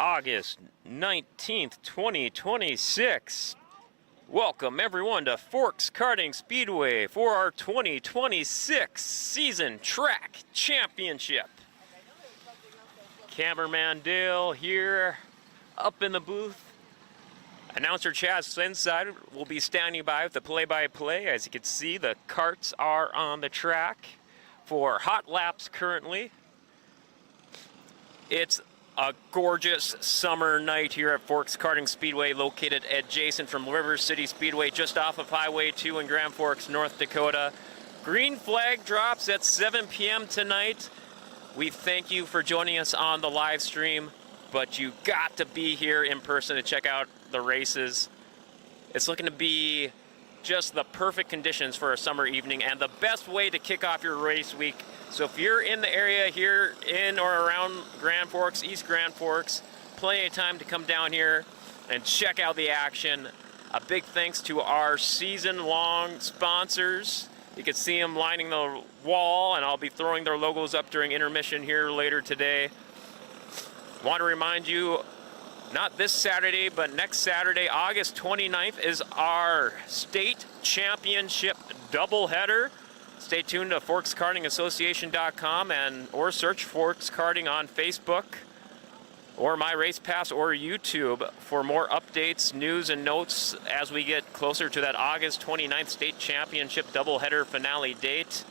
August 19th, 2026. Welcome everyone to Forks Karting Speedway for our 2026 Season Track Championship. Cameraman Dale here, up in the booth. Announcer Chaz Senside will be standing by with the play-by-play. As you can see, the karts are on the track for hot laps currently. It's a gorgeous summer night here at Forks Karting Speedway, located adjacent from River City Speedway, just off of Highway 2 in Grand Forks, North Dakota. Green flag drops at 7 p.m. tonight. We thank you for joining us on the live stream, but you got to be here in person to check out the races. It's looking to be just the perfect conditions for a summer evening and the best way to kick off your race week. So if you're in the area here in or around Grand Forks, East Grand Forks, plenty of time to come down here and check out the action. A big thanks to our season-long sponsors. You can see them lining the wall, and I'll be throwing their logos up during intermission here later today. Want to remind you, not this Saturday, but next Saturday, August 29th, is our state championship doubleheader. Stay tuned to forkskartingassociation.com or search Forks Karting on Facebook or My Race Pass or YouTube for more updates, news, and notes as we get closer to that August 29th state championship doubleheader finale date.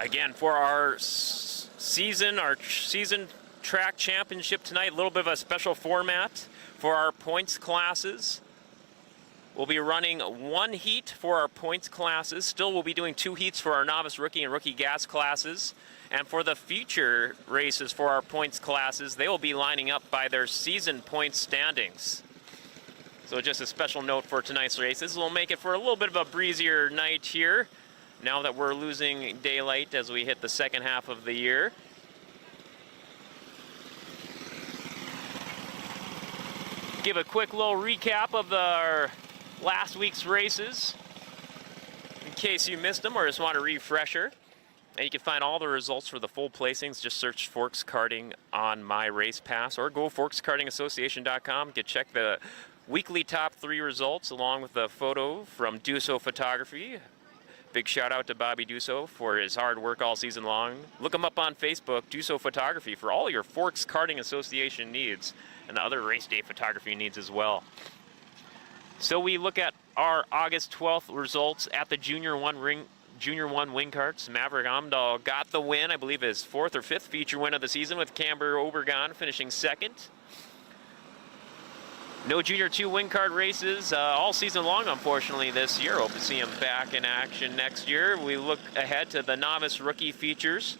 Again, for our season track championship tonight, a little bit of a special format for our points classes. We'll be running one heat for our points classes. Still, we'll be doing two heats for our novice, rookie, and rookie gas classes. And for the feature races for our points classes, they will be lining up by their season points standings. So just a special note for tonight's races. We'll make it for a little bit of a breezier night here, now that we're losing daylight as we hit the second half of the year. Give a quick little recap of our last week's races in case you missed them or just want a refresher. And you can find all the results for the full placings. Just search Forks Karting on My Race Pass or go forkskartingassociation.com. You can check the weekly top 3 results along with a photo from Duso Photography. Big shout out to Bobby Duso for his hard work all season long. Look him up on Facebook, Duso Photography, for all your Forks Karting Association needs and the other race day photography needs as well. So we look at our August 12th results at the Junior 1 wing karts. Maverick Amdahl got the win, I believe his 4th or 5th feature win of the season, with Camber Obregon finishing 2nd. No Junior 2 wing kart races all season long, unfortunately, this year. Hope to see him back in action next year. We look ahead to the novice rookie features.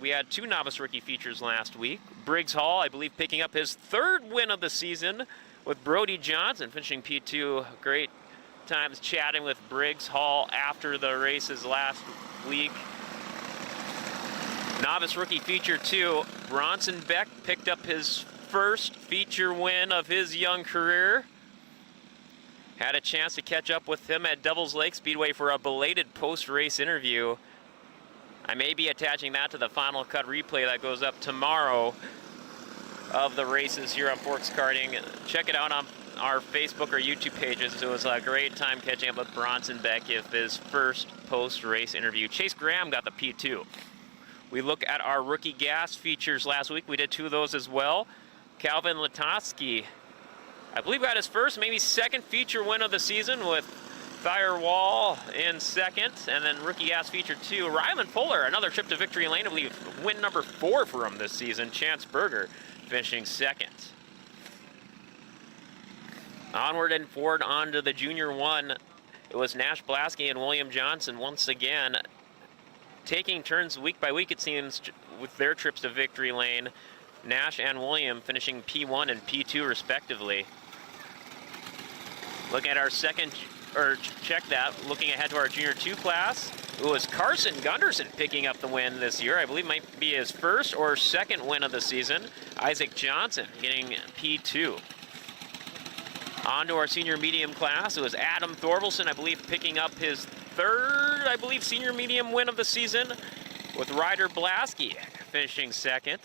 We had 2 novice rookie features last week. Briggs Hall, I believe, picking up his 3rd win of the season, with Brody Johnson finishing P2. Great times chatting with Briggs Hall after the races last week. Novice rookie feature 2, Bronson Beck picked up his first feature win of his young career. Had a chance to catch up with him at Devils Lake Speedway for a belated post-race interview. I may be attaching that to the Final Cut replay that goes up tomorrow of the races here on Forks Karting. Check it out on our Facebook or YouTube pages. It was a great time catching up with Bronson Beck with his first post-race interview. Chase Graham got the P2. We look at our rookie gas features last week. We did 2 of those as well. Calvin Latosky, I believe, got his first, maybe 2nd feature win of the season with Firewall in 2nd. And then rookie gas feature 2, Ryman Fuller, another trip to victory lane. I believe win number 4 for him this season. Chance Berger finishing 2nd. Onward and forward onto the Junior 1. It was Nash Blasky and William Johnson once again taking turns week by week, it seems, with their trips to victory lane. Nash and William finishing P1 and P2 respectively. Looking at our looking ahead to our Junior 2 class, it was Carson Gunderson picking up the win this year. I believe might be his 1st or 2nd win of the season. Isaac Johnson getting P2. On to our senior medium class, it was Adam Thorvalson, I believe, picking up his 3rd, senior medium win of the season, with Ryder Blasky finishing second.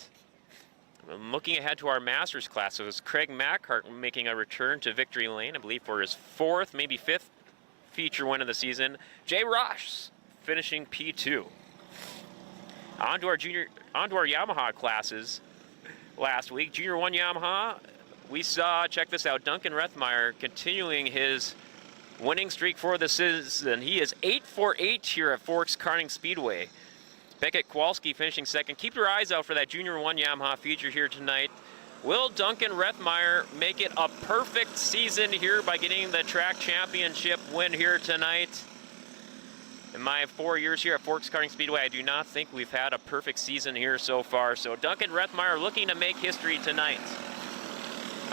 Looking ahead to our Masters class, it was Craig Mackhart making a return to victory lane, I believe for his fourth, maybe fifth feature win of the season. Jay Ross finishing P2. On to our Yamaha classes last week. Junior 1 Yamaha, we saw, check this out, Duncan Rethmeyer continuing his winning streak for the season. He is 8 for 8 here at Forks Karting Speedway. Beckett Kowalski finishing second. Keep your eyes out for that Junior 1 Yamaha feature here tonight. Will Duncan Rethmeyer make it a perfect season here by getting the track championship win here tonight? In my 4 years here at Forks Karting Speedway, I do not think we've had a perfect season here so far. So Duncan Rethmeyer looking to make history tonight.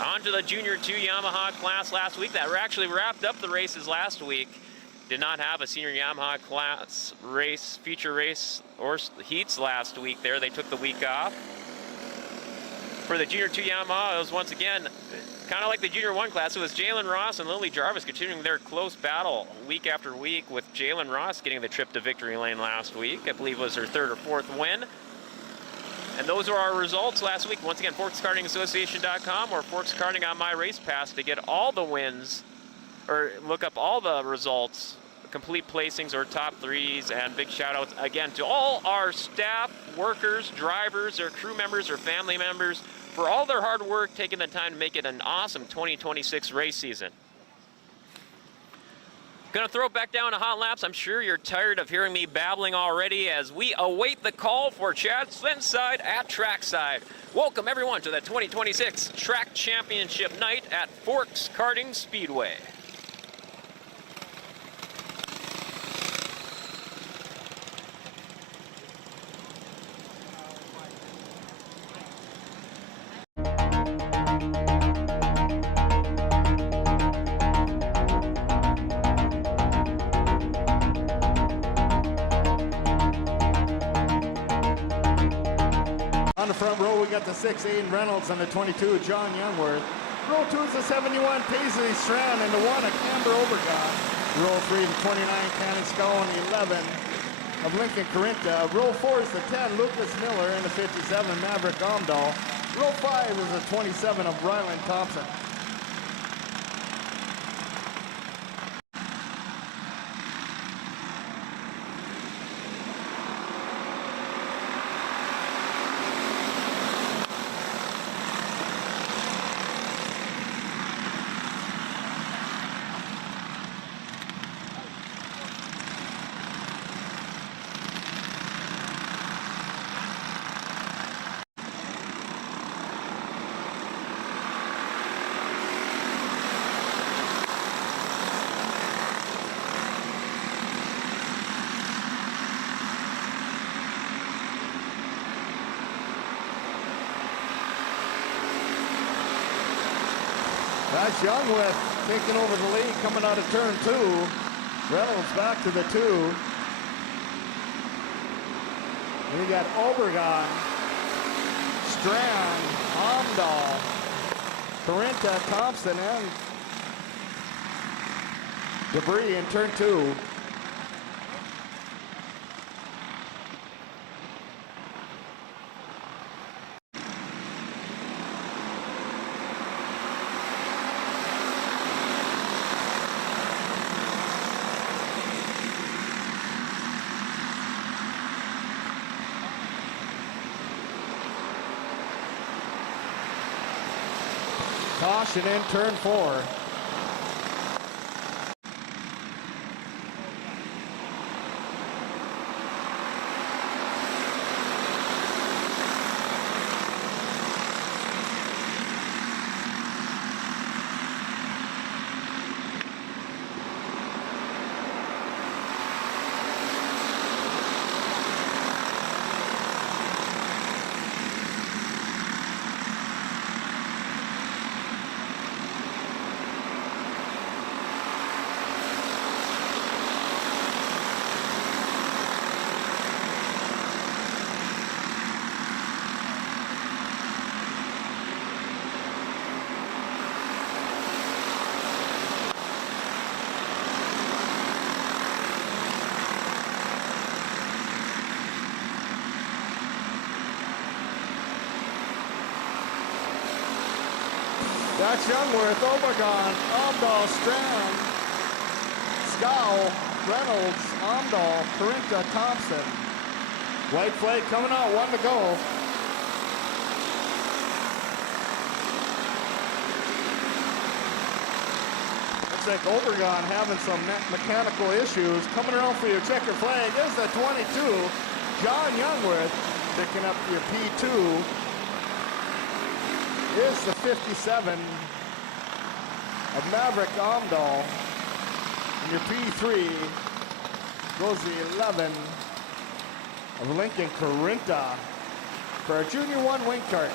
On to the Junior 2 Yamaha class last week. That actually wrapped up the races last week. Did not have a senior Yamaha class race, feature race, or heats last week there. They took the week off. For the Junior 2 Yamaha, it was once again, kind of like the Junior 1 class, it was Jalen Ross and Lily Jarvis continuing their close battle week after week, with Jalen Ross getting the trip to victory lane last week. I believe it was her third or fourth win. And those are our results last week. Once again, ForksKartingAssociation.com or Forks Karting on My Race Pass to get all the wins, or look up all the results, complete placings or top threes. And big shout outs again to all our staff, workers, drivers, or crew members or family members for all their hard work, taking the time to make it an awesome 2026 race season. Gonna throw it back down to hot laps. I'm sure you're tired of hearing me babbling already as we await the call for Chad Slinside at trackside. Welcome everyone to the 2026 Track Championship night at Forks Karting Speedway. On the front row, we got the 6 Aiden Reynolds and the 22 John Youngworth. Row 2 is the 71 Paisley Strand and the 1 of Camber Obergott. Row 3 the 29 Cannon Skull and the 11 of Lincoln Corinta. Row 4 is the 10 Lucas Miller and the 57 Maverick Omdahl. Row 5 is the 27 of Ryland Thompson. That's Youngworth taking over the lead coming out of turn 2. Reynolds back to the 2. We got Obergon, Strand, Omdahl, Corinta, Thompson, and Debris in turn 2. Caution in turn 4. That's Youngworth, Obergon, Amdahl, Strand, Scow, Reynolds, Amdahl, Corinta, Thompson. White flag coming out, 1 to go. Looks like Obergon having some mechanical issues. Coming around for your checker flag is the 22, John Youngworth, picking up your P2. Is the 57 of Maverick Amdahl. And your P3 goes the 11 of Lincoln Corinta for our Junior 1 wing kart.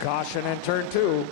Caution in turn 2.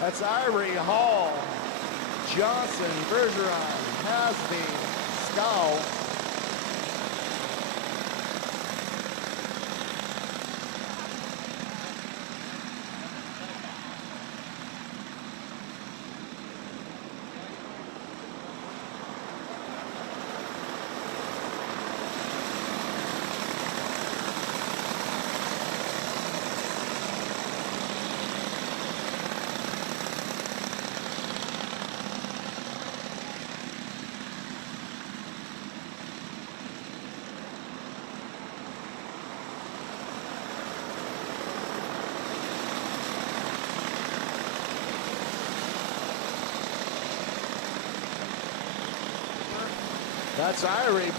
That's Irie, Hall, Johnson, Bergeron, Hasby, Scow. That's Irie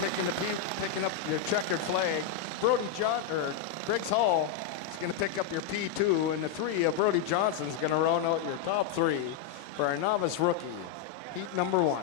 picking up your checkered flag. Briggs Hall is going to pick up your P2, and the 3 of Brody Johnson is going to round out your top 3 for our novice rookie, heat number 1.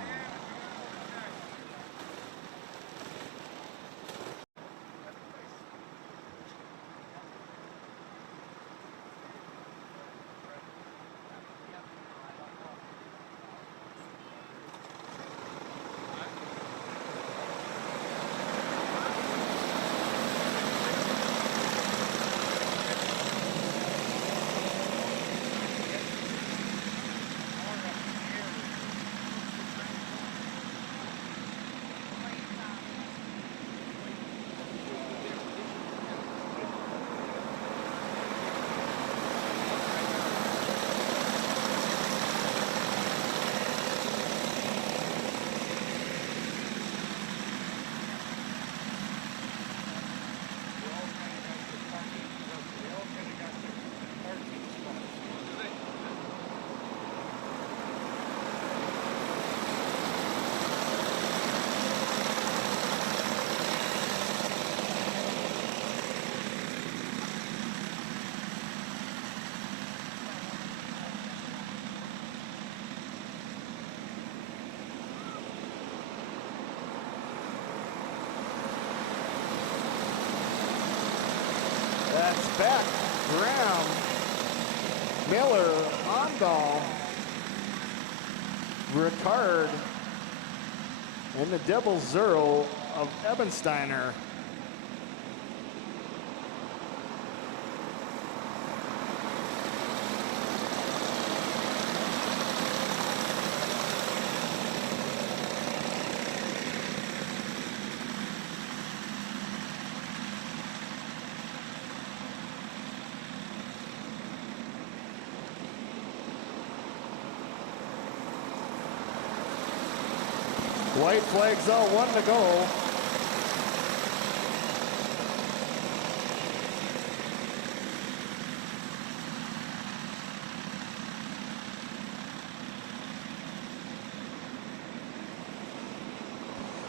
Beck, Graham, Miller, Ondal, Ricard, and the Devil Zero of Ebensteiner. White flags out, 1 to go.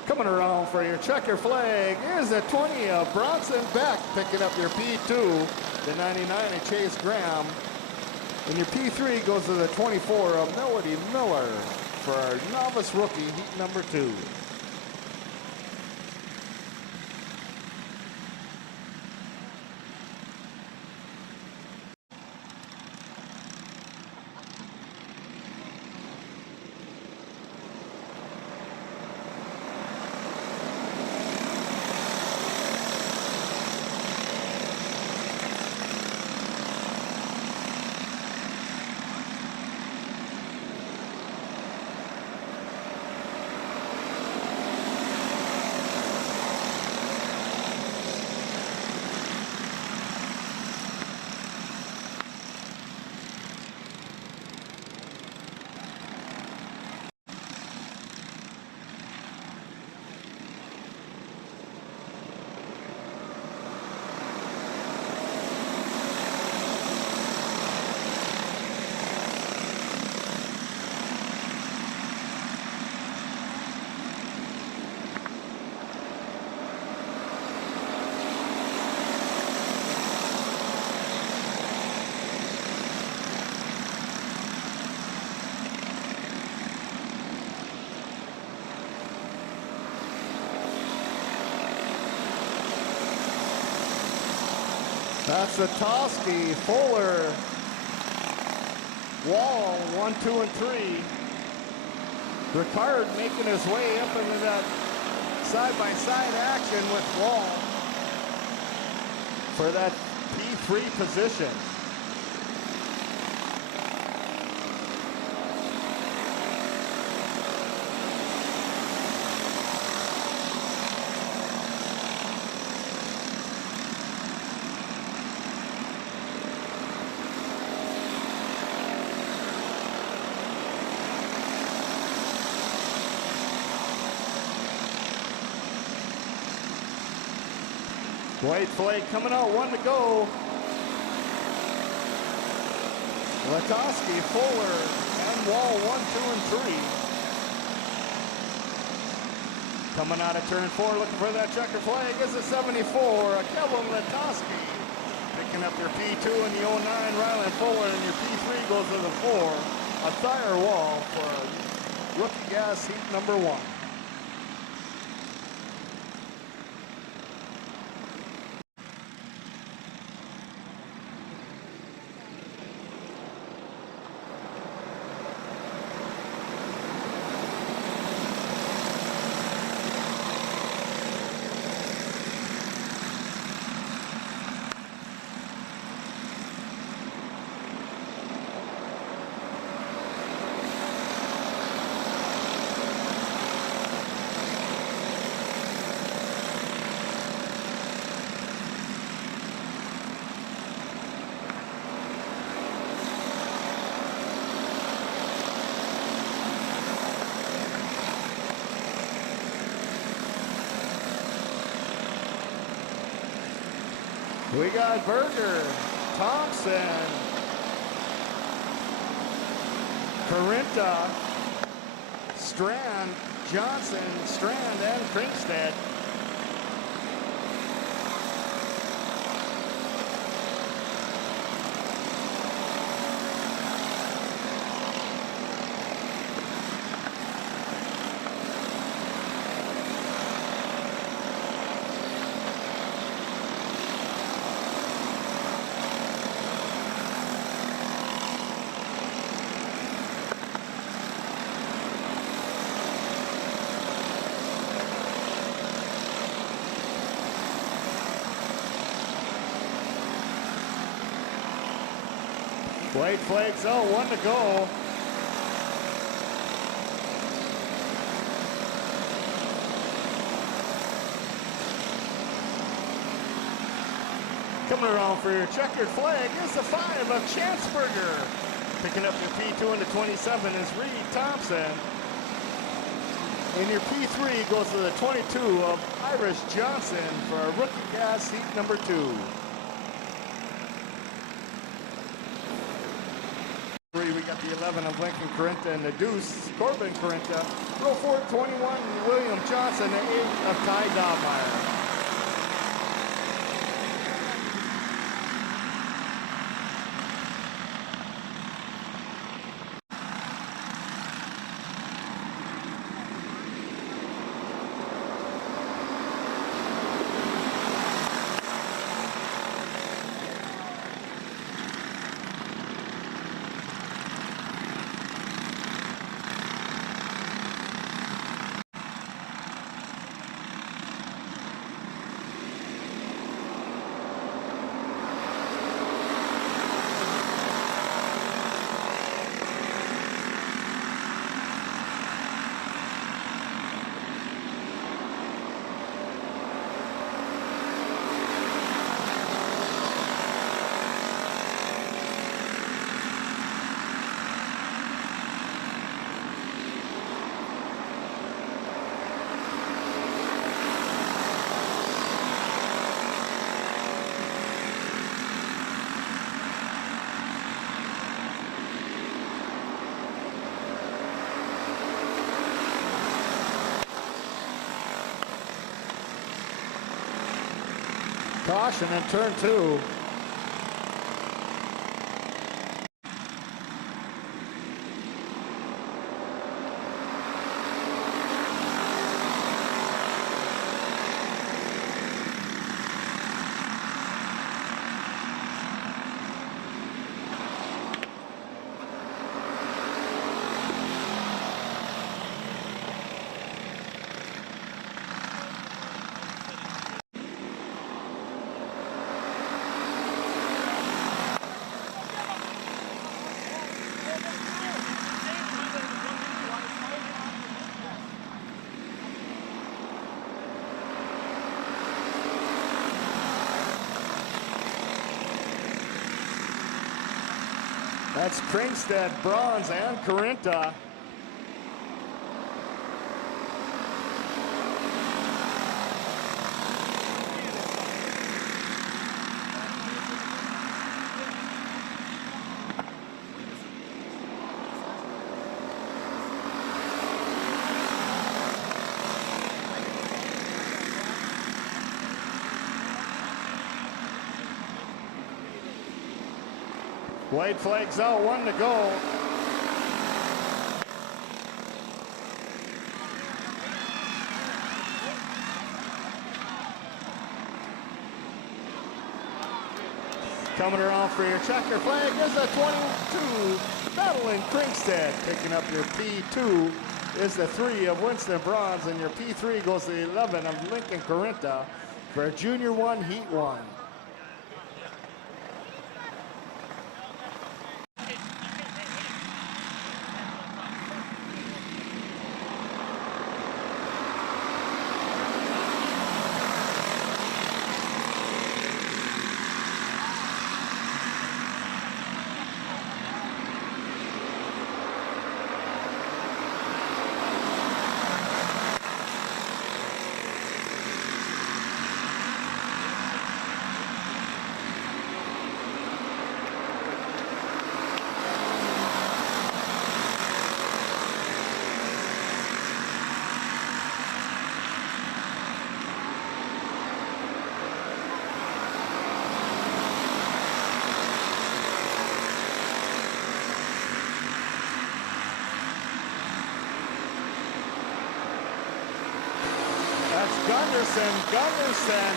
Coming around for your checker flag is the 20 of Bronson Beck, picking up your P2, the 99 of Chase Graham. And your P3 goes to the 24 of Melody Miller for our novice rookie, heat number 2. That's the Toski, Fuller, Wall, 1, 2, and 3. Ricard making his way up into that side-by-side action with Wall for that P3 position. White flag coming out, 1 to go. Latoski, Fuller, and Wall, 1, 2, and 3. Coming out of turn 4, looking for that checker flag is a 74, Kevin Latoski. Picking up your P2 and the 09, Ryland Fuller, and your P3 goes to the 4, a Thayer Wall for rookie gas heat number 1. We got Berger, Thompson, Carinta, Strand, Johnson, Strand, and Kringstead. White flags out, 1 to go. Coming around for your checkered flag is the 5 of Chanceburger. Picking up your P2 in the 27 is Reed Thompson. And your P3 goes to the 22 of Irish Johnson for a rookie gas heat number 2. We got the 11 of Lincoln Corinta and the deuce, Corbin Corinta. Row 4, 21, William Johnson, the 8 of Ty Dobmeyer. Caution in turn 2. That's Kringstead, bronze, and Corinta. White flags out, 1 to go. Coming around for your checker flag is a 22, Madeline Kringstead. Picking up your P2 is the 3 of Winston Bronze, and your P3 goes to the 11 of Lincoln Corinta for a Junior 1, Heat 1. Gunderson,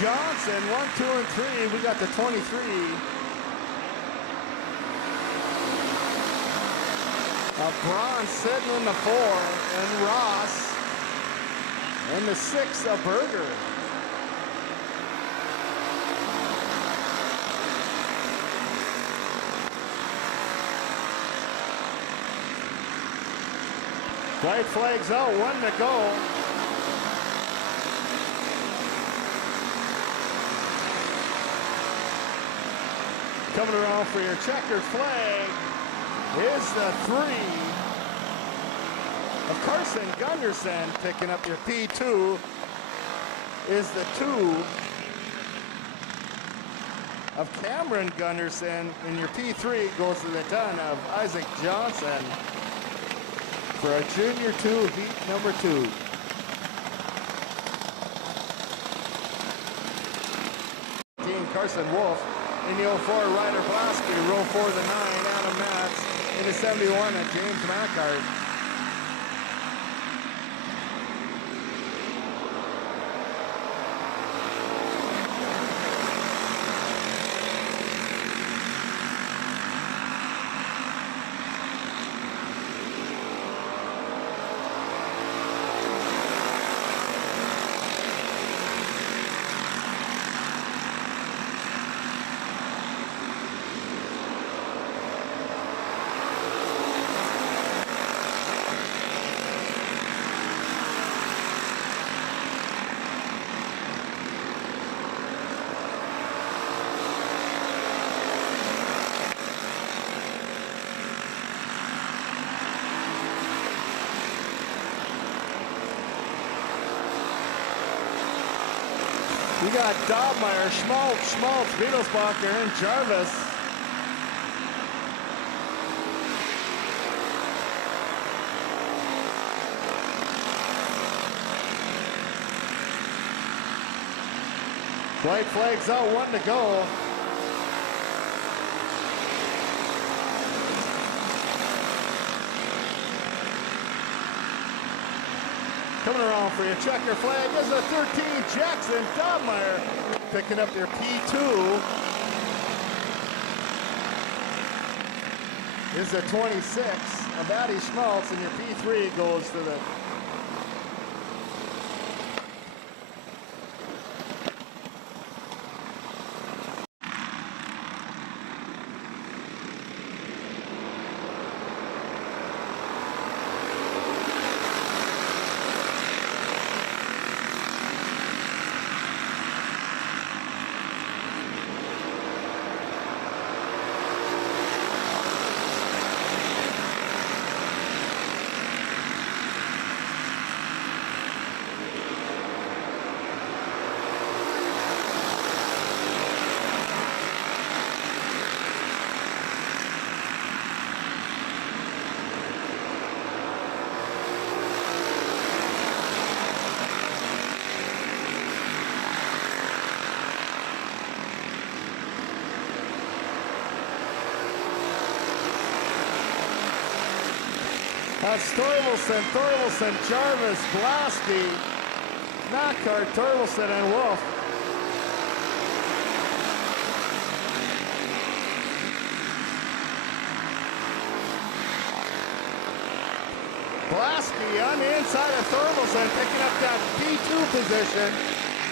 Johnson, 1, 2, and 3. We got the 23. Bronze sitting in the 4, and Ross, and the 6 of Berger. White flags out, 1 to go. Coming around for your checkered flag is the 3 of Carson Gunderson. Picking up your P2 is the 2 of Cameron Gunderson, and your P3 goes to the 10 of Isaac Johnson for a Junior 2 heat number 2. Team Carson Wolf in the 04, Ryder Blasky, row 4 the 9, Adam Matz in the 71 at James Mackart. We got Dobmeyer, Schmaltz, Beetlesbacher, and Jarvis. White flags out, 1 to go. Coming around for your checker flag is a 13, Jackson Dobmeyer, picking up your P2 is a 26 of Addy Schmaltz, and your P3 goes to the That's Thorvaldsen, Jarvis, Blasky, Mackart, Thorvaldsen, and Wolf. Blasky on the inside of Thorvaldsen, picking up that P2 position.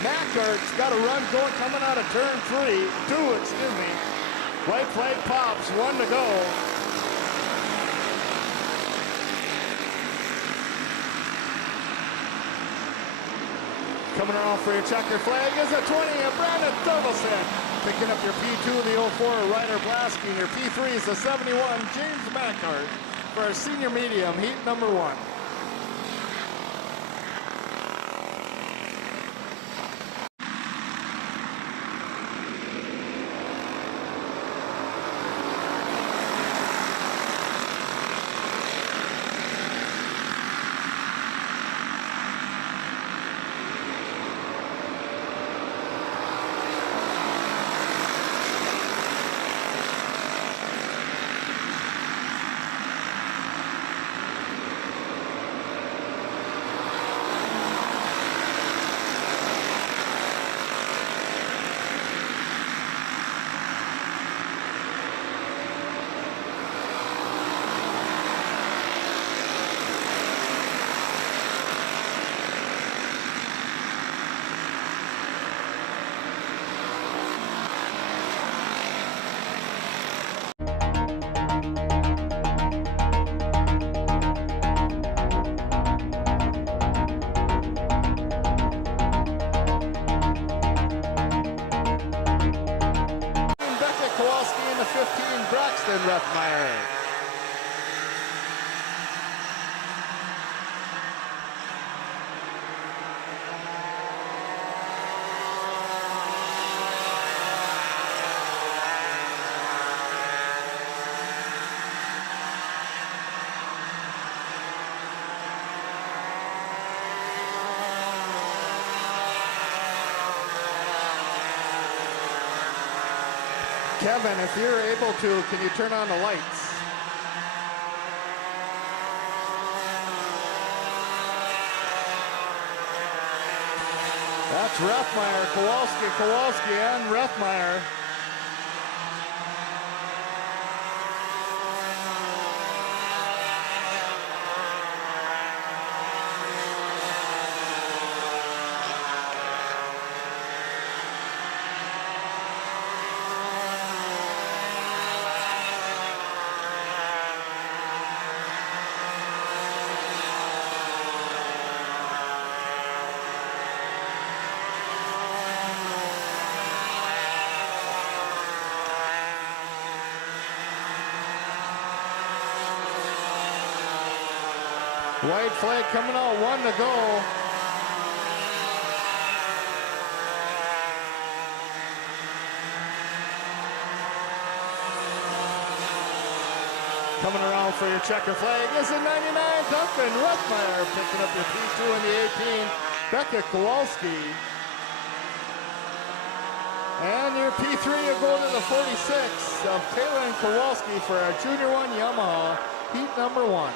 Mackart's got a run going coming out of turn 2, excuse me. White flag pops, 1 to go. Coming around for your checker flag is a 20 of Brandon Thorvaldsen. Picking up your P2 of the 04, Ryder Blasky, and your P3 is the 71, James Mackart, for a senior medium, heat number 1. Justin Rethmeyer. Kevin, if you're able to, can you turn on the lights? That's Rethmeyer, Kowalski, and Rethmeyer. White flag coming out, 1 to go. Coming around for your checker flag is a 99 Duncan Rethmeyer, picking up your P2 in the 18, Becca Kowalski. And your P3 will go to the 46 of Taylor and Kowalski for our Junior 1 Yamaha, heat number 1.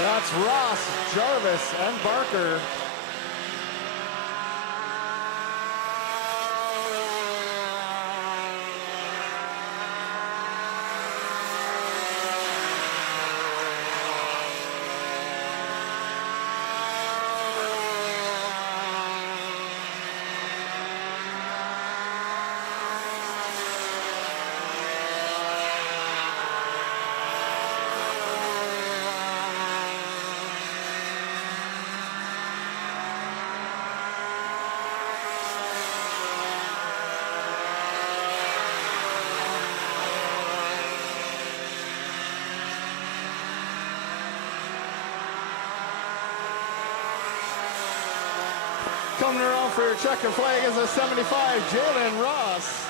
That's Ross, Jarvis, and Barker. Coming around for your checker flag is a 75, Jalen Ross.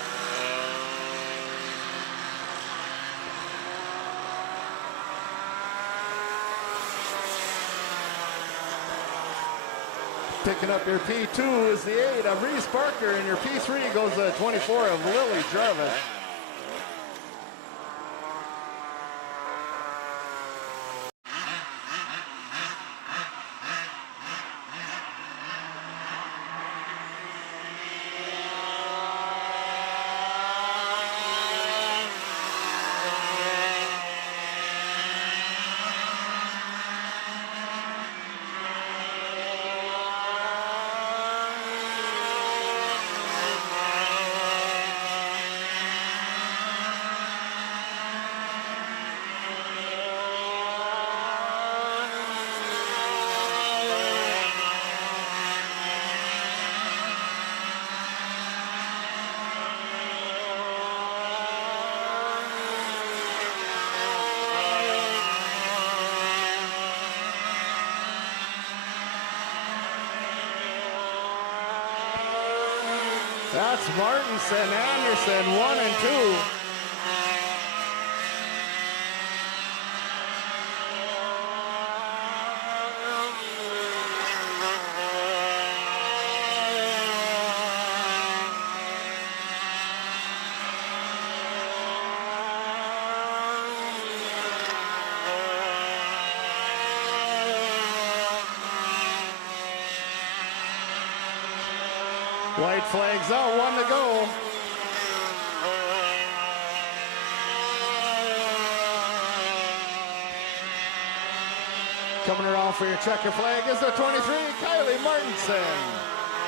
Picking up your P2 is the 8 of Reese Barker, and your P3 goes to 24 of Lily Jarvis. That's Martinson, Anderson, 1 and 2. White flags out, 1 to go. Coming around for your checker flag is the 23, Kylie Martinson.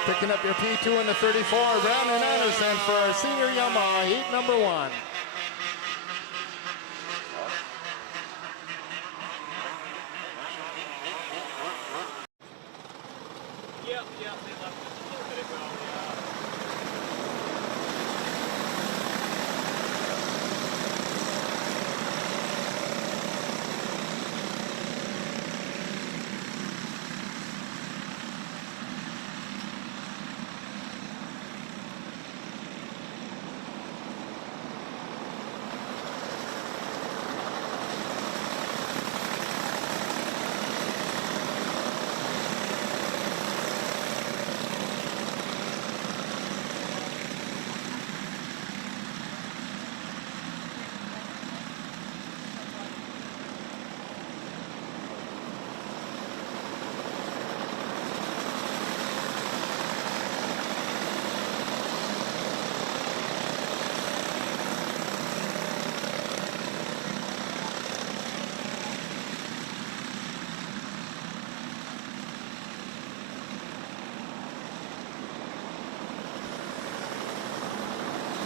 Picking up your P2 in the 34, Brandon Anderson for our senior Yamaha, heat number 1. Yep, they left just a little bit ago, yeah.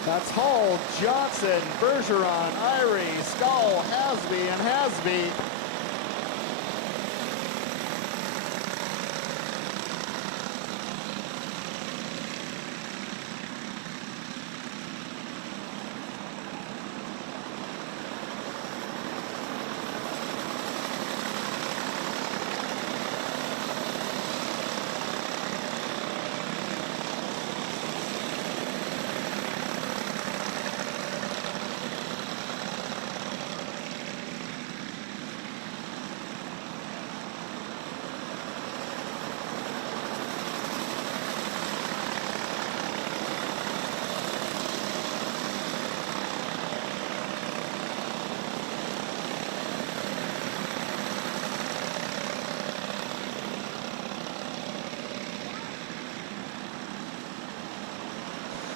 That's Hall, Johnson, Bergeron, Irie, Skull, Hasby, and Hasby.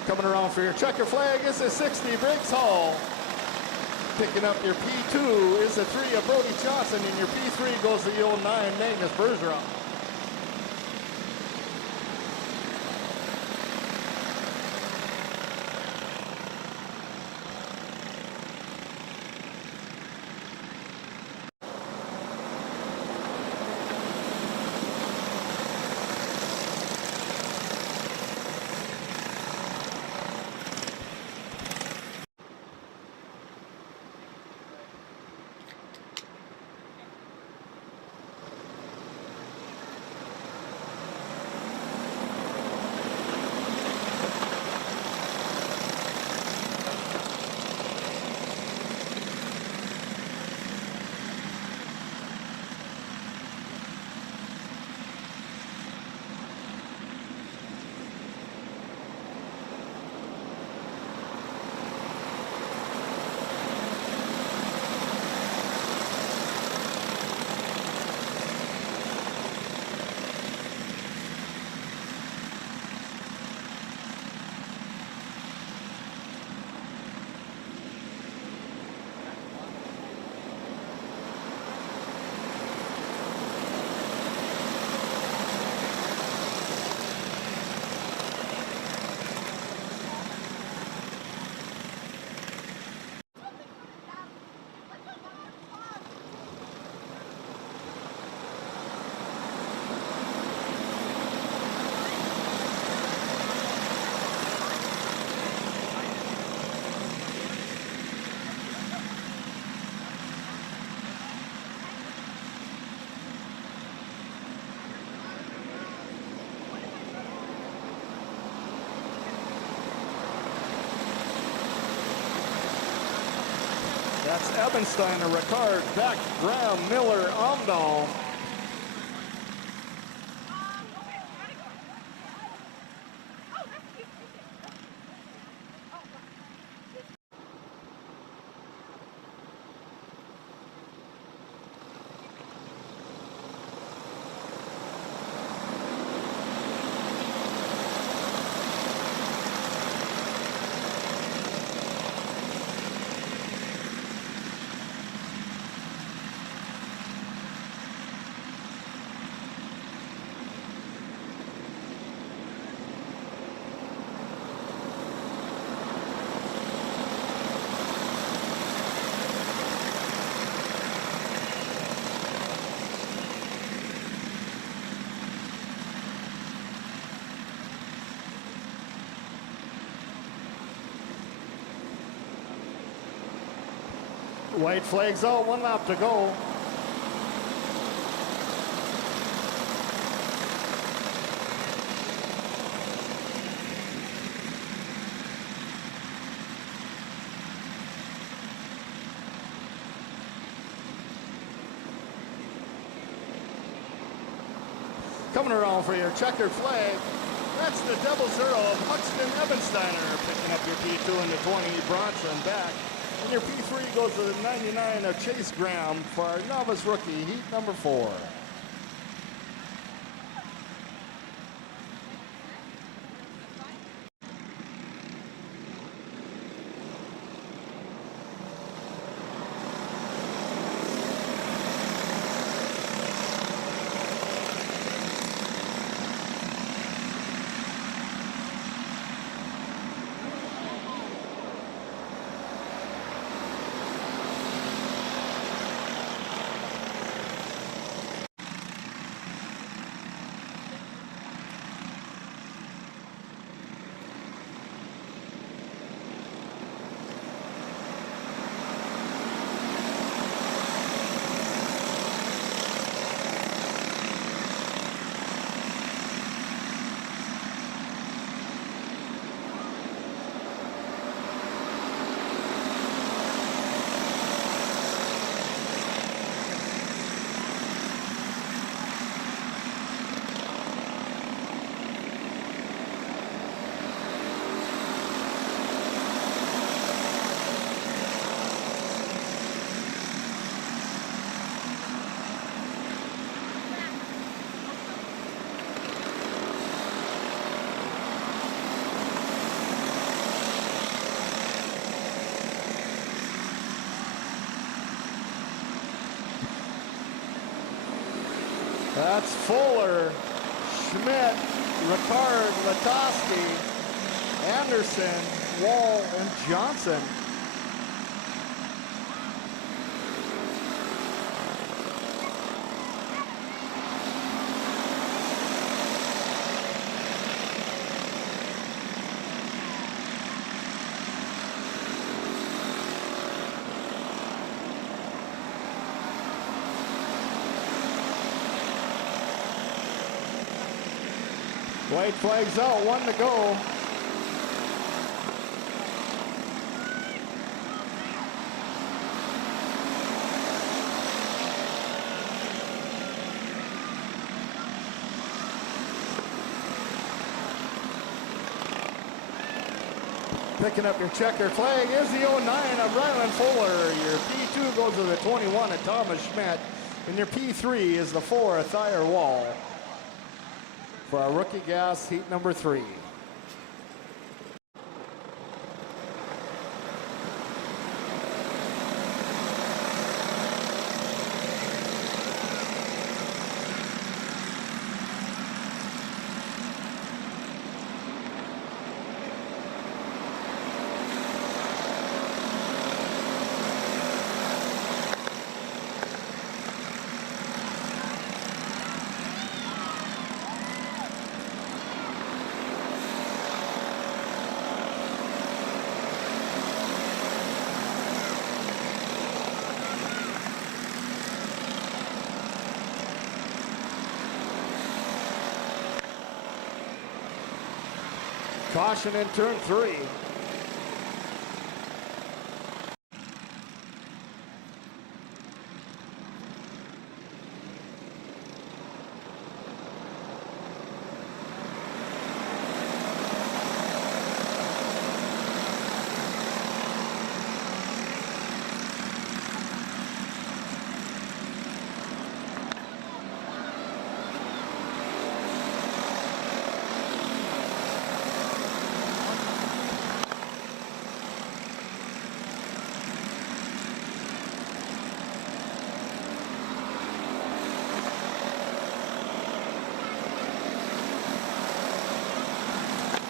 Coming around for your checker flag is the 60, Briggs Hall. Picking up your P2 is the 3 of Brody Johnson, and your P3 goes to the 09, Magnus Bergeron. That's Ebensteiner, Ricard, Beck, Graham, Miller, Omdahl. White flags out, 1 lap to go. Coming around for your checkered flag, that's the double zero of Huxton Ebensteiner, picking up your P2 in the 20, Bronson back. And your P3 goes to the 99 of Chase Graham for our novice rookie, heat number 4. That's Fuller, Schmidt, Ricard, Latowski, Anderson, Wall, and Johnson. White flags out, 1 to go. Picking up your checker flag is the 09 of Ryland Fuller. Your P2 goes to the 21 of Thomas Schmidt. And your P3 is the 4 of Thayer Wall. For our rookie gas, heat number 3. Caution in turn 3.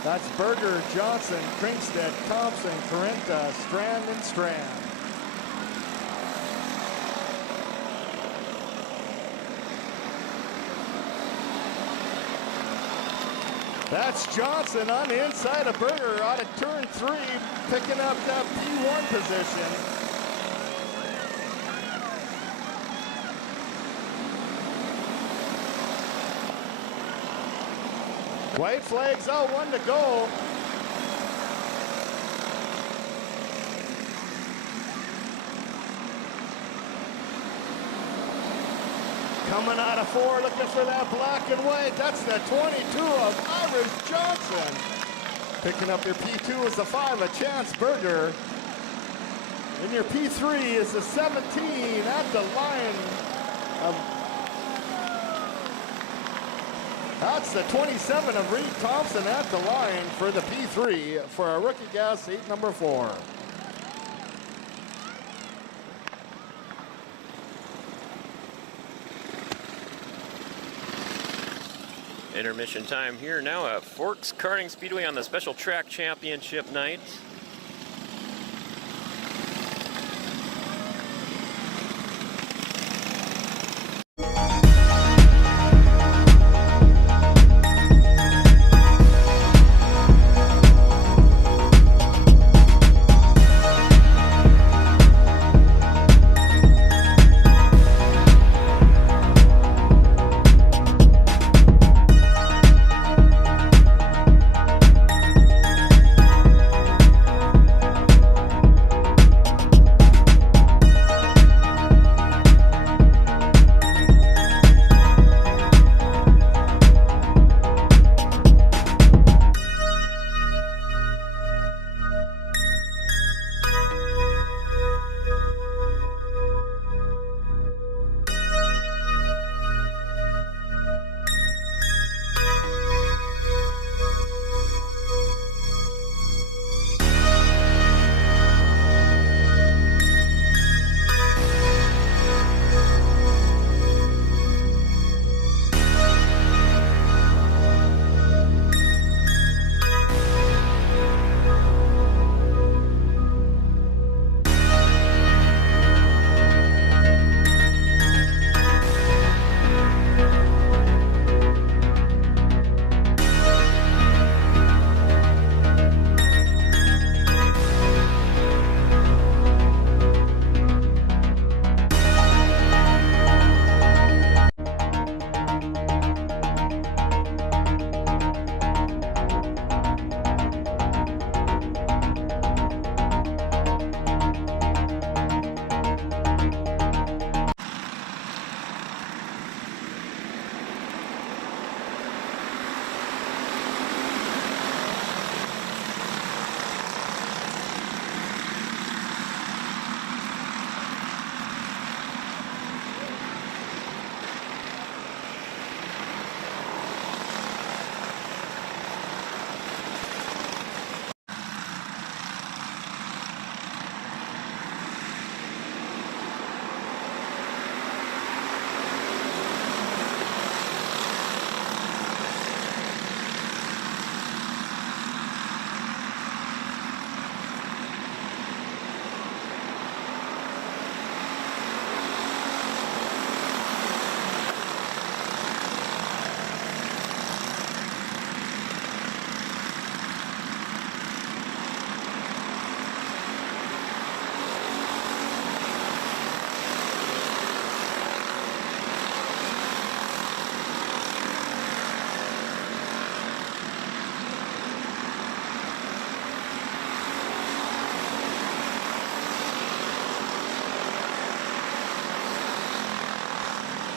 That's Berger, Johnson, Kringstead, Thompson, Carenta, Strand, and Strand. That's Johnson on the inside of Berger out of turn 3, picking up that P1 position. White flags out, 1 to go. Coming out of 4, looking for that black and white. That's the 22 of Irish Johnson. Picking up your P2 is the 5 of Chance Berger. And your P3 is the 17 at the line of, that's the 27 of Reed Thompson at the line for the P3 for our rookie gas seat number 4. Intermission time here now at Forks Karting Speedway on the Special Track Championship night.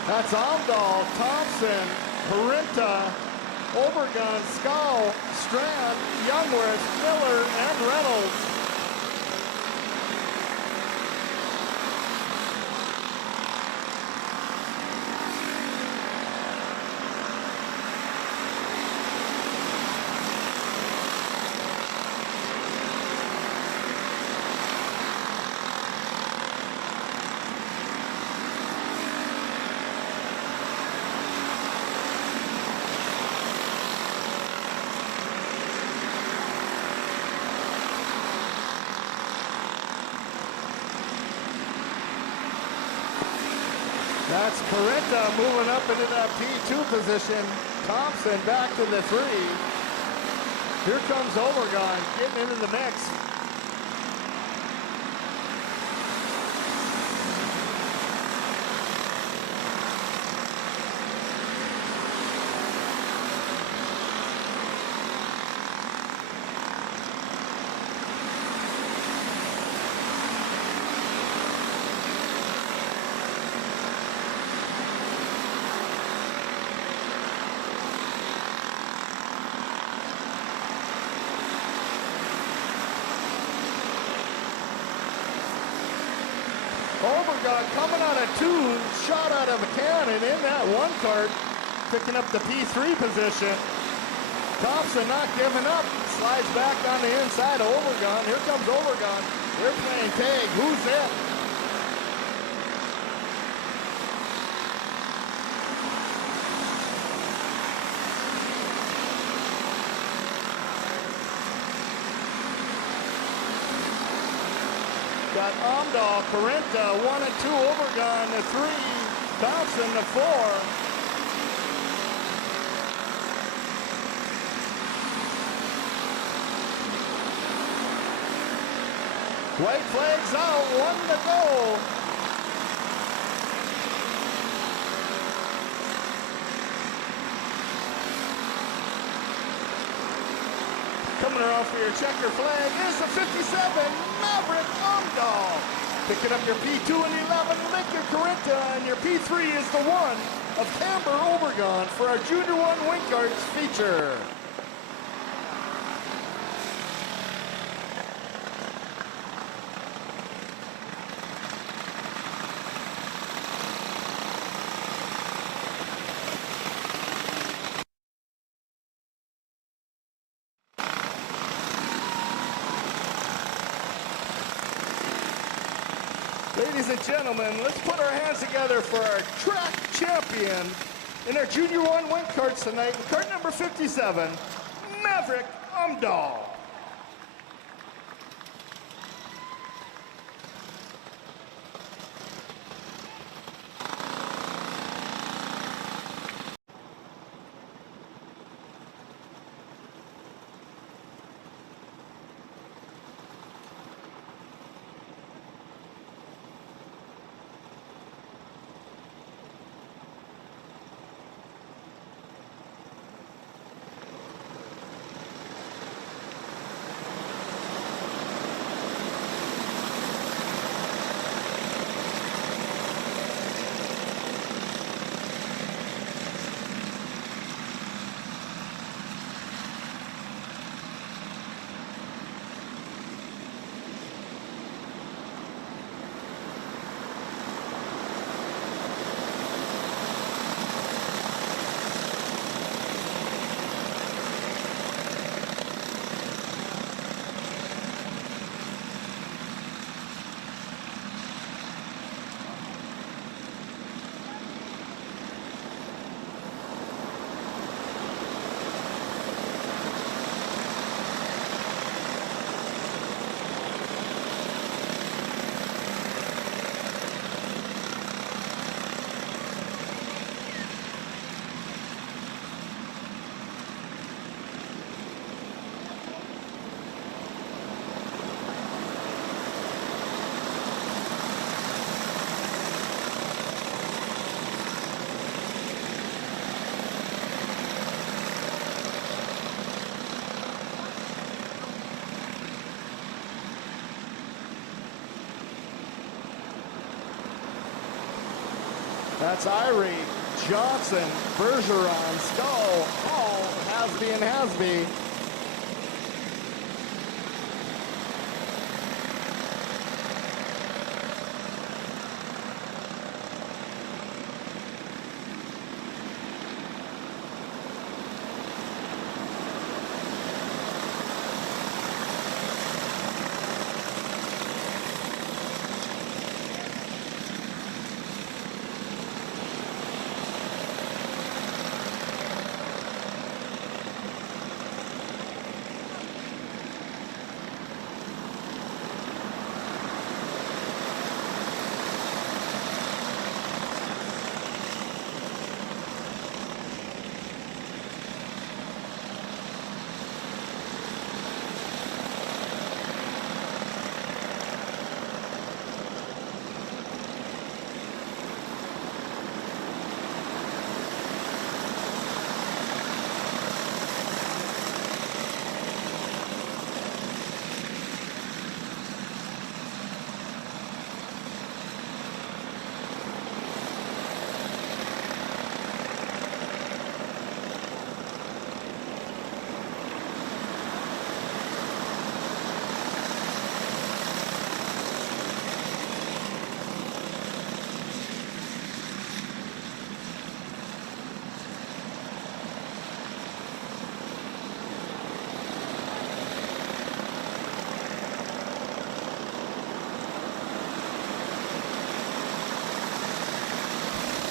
That's Omdahl, Thompson, Parinta, Overgun, Skull, Strand, Youngworth, Miller, and Reynolds. That's Parinta moving up into that P2 position. Thompson back to the 3. Here comes Overgon getting into the mix. Overgod coming on a 2, shot out of a cannon in that one cart, picking up the P3 position. Thompson not giving up, slides back on the inside of Overgod. Here comes Overgod. They're playing tag. Who's it? Got Amdahl, Carenta, 1 and 2, Overgod to 3, Thompson to 4. White flags out, 1 to go. Coming around for your checker flag is the 57, Maverick Amdahl. Picking up your P2 and 11, Lincoln Carenta, and your P3 is the 1 of Camber Overgod for our Junior 1 Wing Karts feature. Ladies and gentlemen, let's put our hands together for our track champion in our Junior 1 Wing Karts tonight, kart number 57, Maverick Amdahl. That's Irie, Johnson, Bergeron, Skull, Hall, Hasby, and Hasby.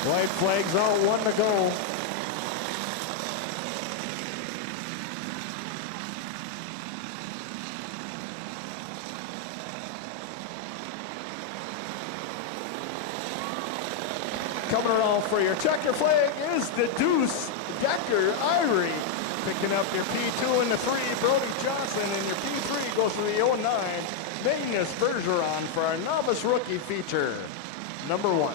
White flags out, 1 to go. Coming around for your checker flag is the Deuce Decker Irie. Picking up your P2 and the 3, Brody Johnson, and your P3 goes to the 09, Magnus Bergeron for our novice rookie feature, number 1.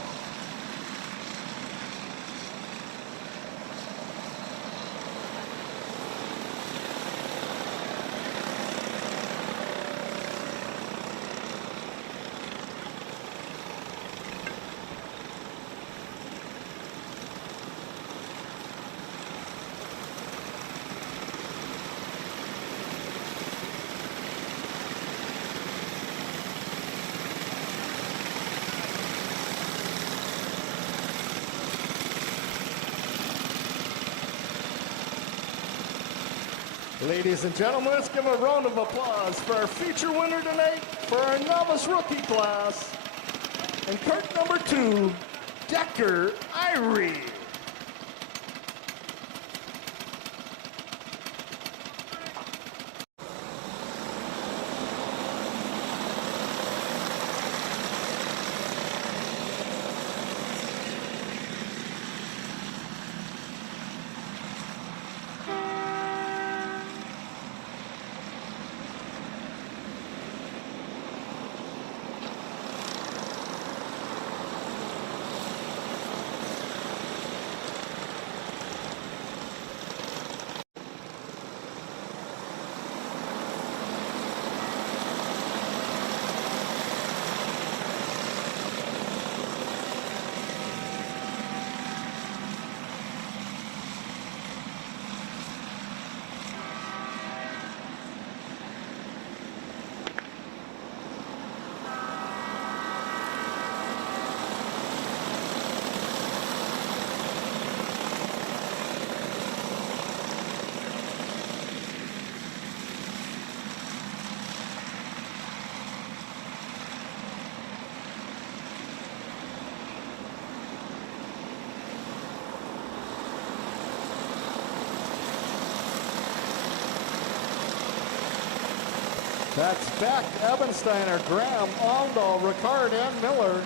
Ladies and gentlemen, let's give a round of applause for our feature winner tonight for our novice rookie class. And cart number 2, Decker Irie. That's Beck, Ebensteiner, Graham, Aldo, Ricard, and Miller.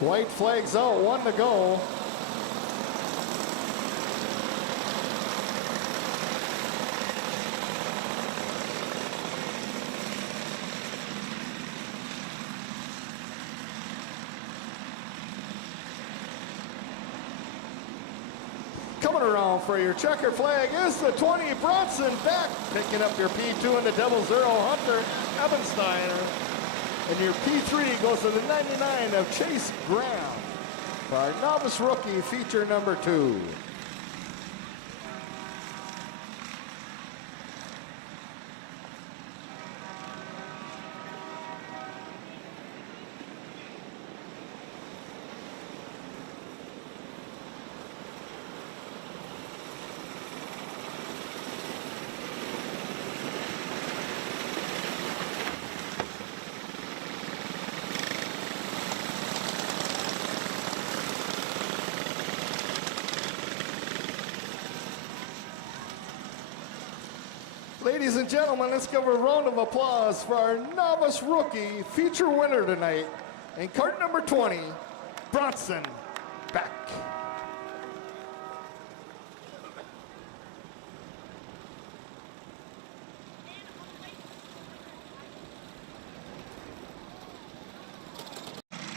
White flags out, 1 to go. Coming around for your checker flag is the 20, Bronson Beck. Picking up your P2 and the 00, Hunter Ebensteiner. And your P3 goes to the 99 of Chase Graham for our novice rookie, feature number 2. Ladies and gentlemen, let's give a round of applause for our novice rookie feature winner tonight in cart number 20, Bronson Beck.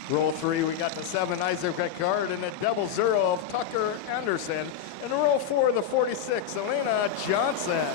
Row 3, we got the 7, Isaac Ricard, and a double 0 of Tucker Anderson. And row 4, the 46, Elena Johnson.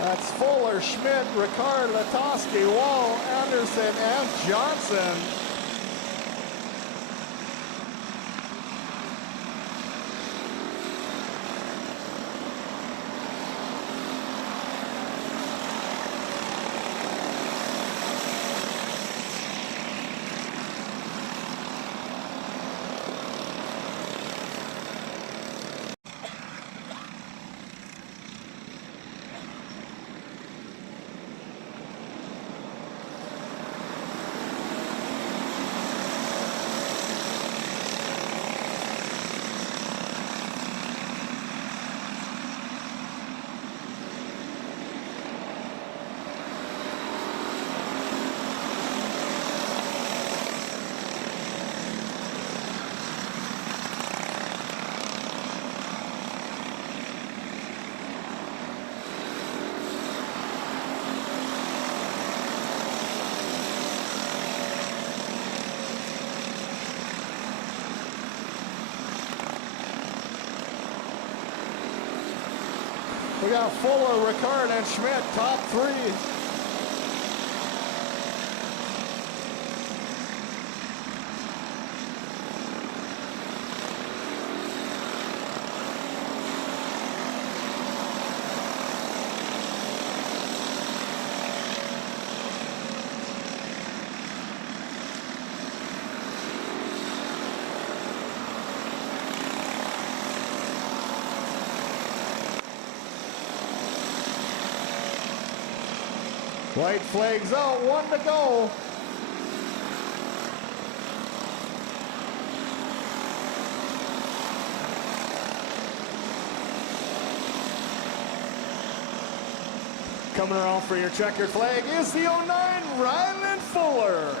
That's Fuller, Schmidt, Ricard, Latowski, Wall, Anderson, and Johnson. We got Fuller, Ricard, and Schmidt, top 3. White flags out, 1 to go. Coming around for your checkered flag is the 09, Ryland Fuller.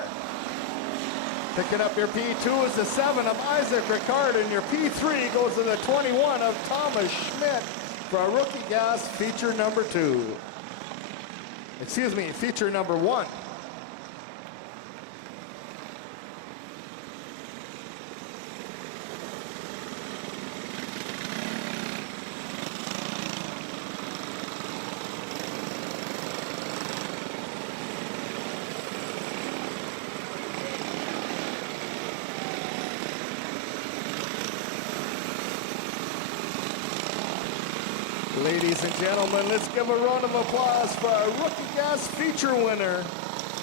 Picking up your P2 is the 7 of Isaac Ricard, and your P3 goes to the 21 of Thomas Schmidt for our rookie gas feature number 2. Excuse me, feature number 1. Ladies and gentlemen, let's give a round of applause for our Rookie Gas feature winner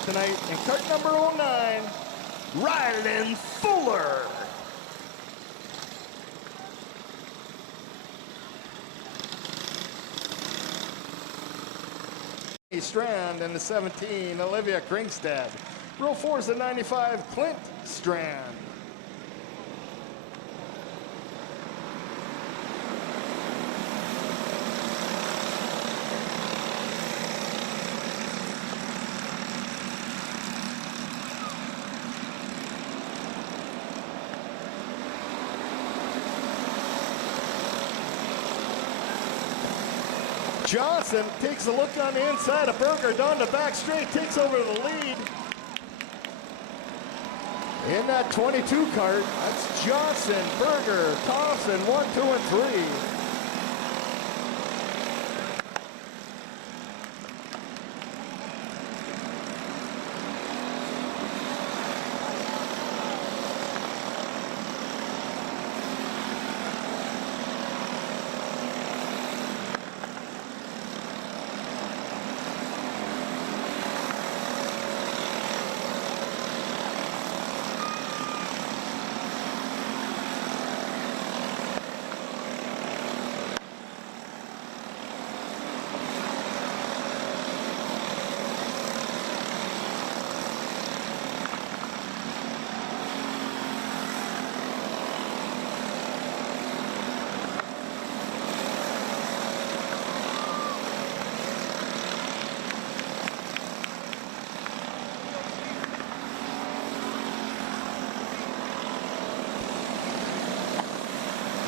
tonight in cart number 09, Rylan Fuller. Strand and the 17, Olivia Kringstad. Row 4 is the 95, Clint Strand. Johnson takes a look on the inside of Berger down the back straight, takes over the lead. In that 22 cart, that's Johnson, Berger, Thompson, 1, 2, and 3.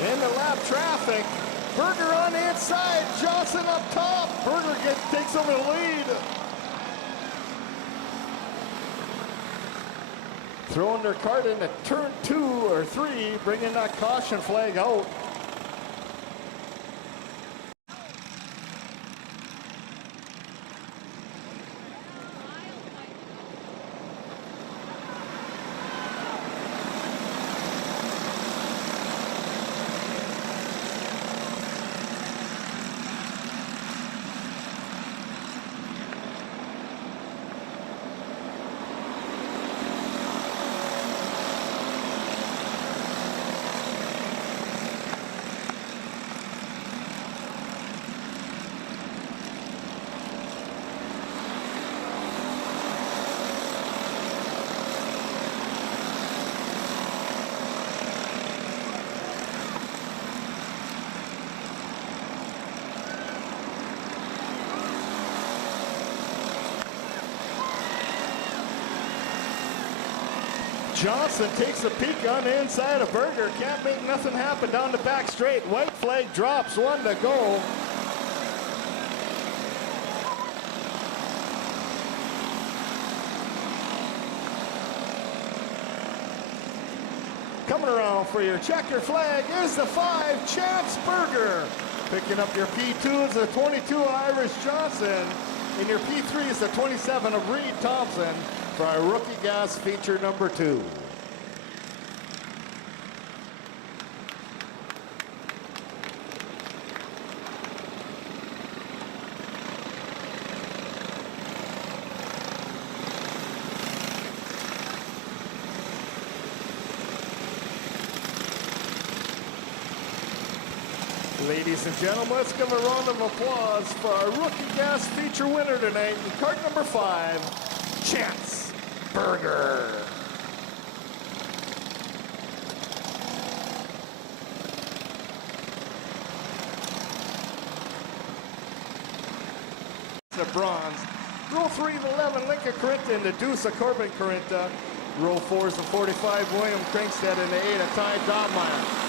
In the lap traffic, Berger on the inside, Johnson up top. Berger takes over the lead. Throwing their cart into turn 2 or 3, bringing that caution flag out. Johnson takes a peek on the inside of Berger. Can't make nothing happen down the back straight. White flag drops, 1 to go. Coming around for your checker flag is the 5, Chance Berger. Picking up your P2 is the 22, Irish Johnson. And your P3 is the 27 of Reed Thompson for our Rookie Gas feature number 2. Ladies and gentlemen, let's give a round of applause for our Rookie Gas feature winner tonight in cart number 5, Chance Berger. The bronze. Row 3 of 11, Lincoln Corinta and the Deuce of Corbin Corinta. Row 4 is the 45, William Kringstad and the 8 of Ty Dobmeyer.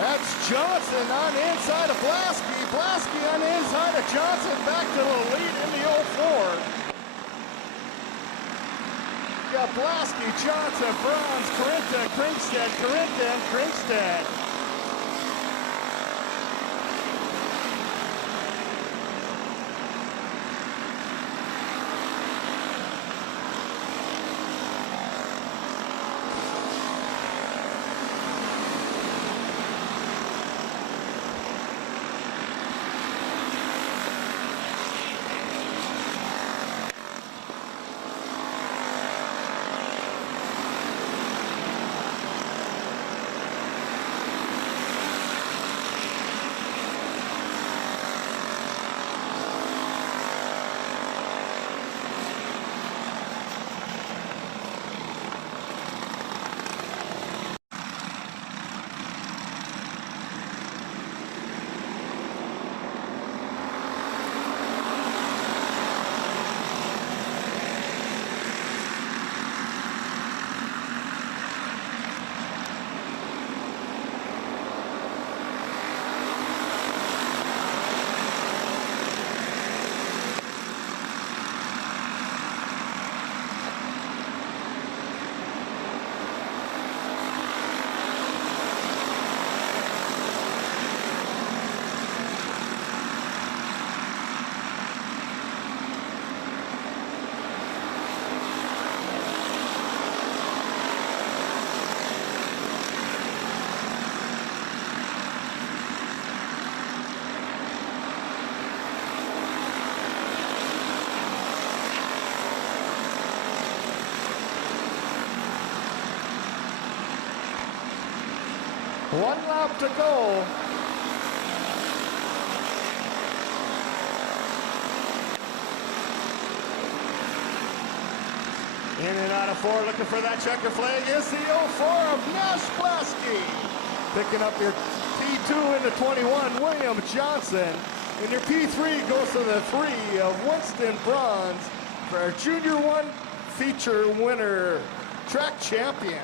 That's Johnson on the inside of Blasky. Blasky on the inside of Johnson. Back to the lead in the 04. Got Blasky, Johnson, Bronze, Corinta, Kringstead, Corinta, and Kringstead. One lap to go. In and out of four, looking for that checker flag is the 04 of Nash Blasky. Picking up your P2 in the 21, William Johnson. And your P3 goes to the 3 of Winston Bronze for our Junior 1 feature winner, track champion.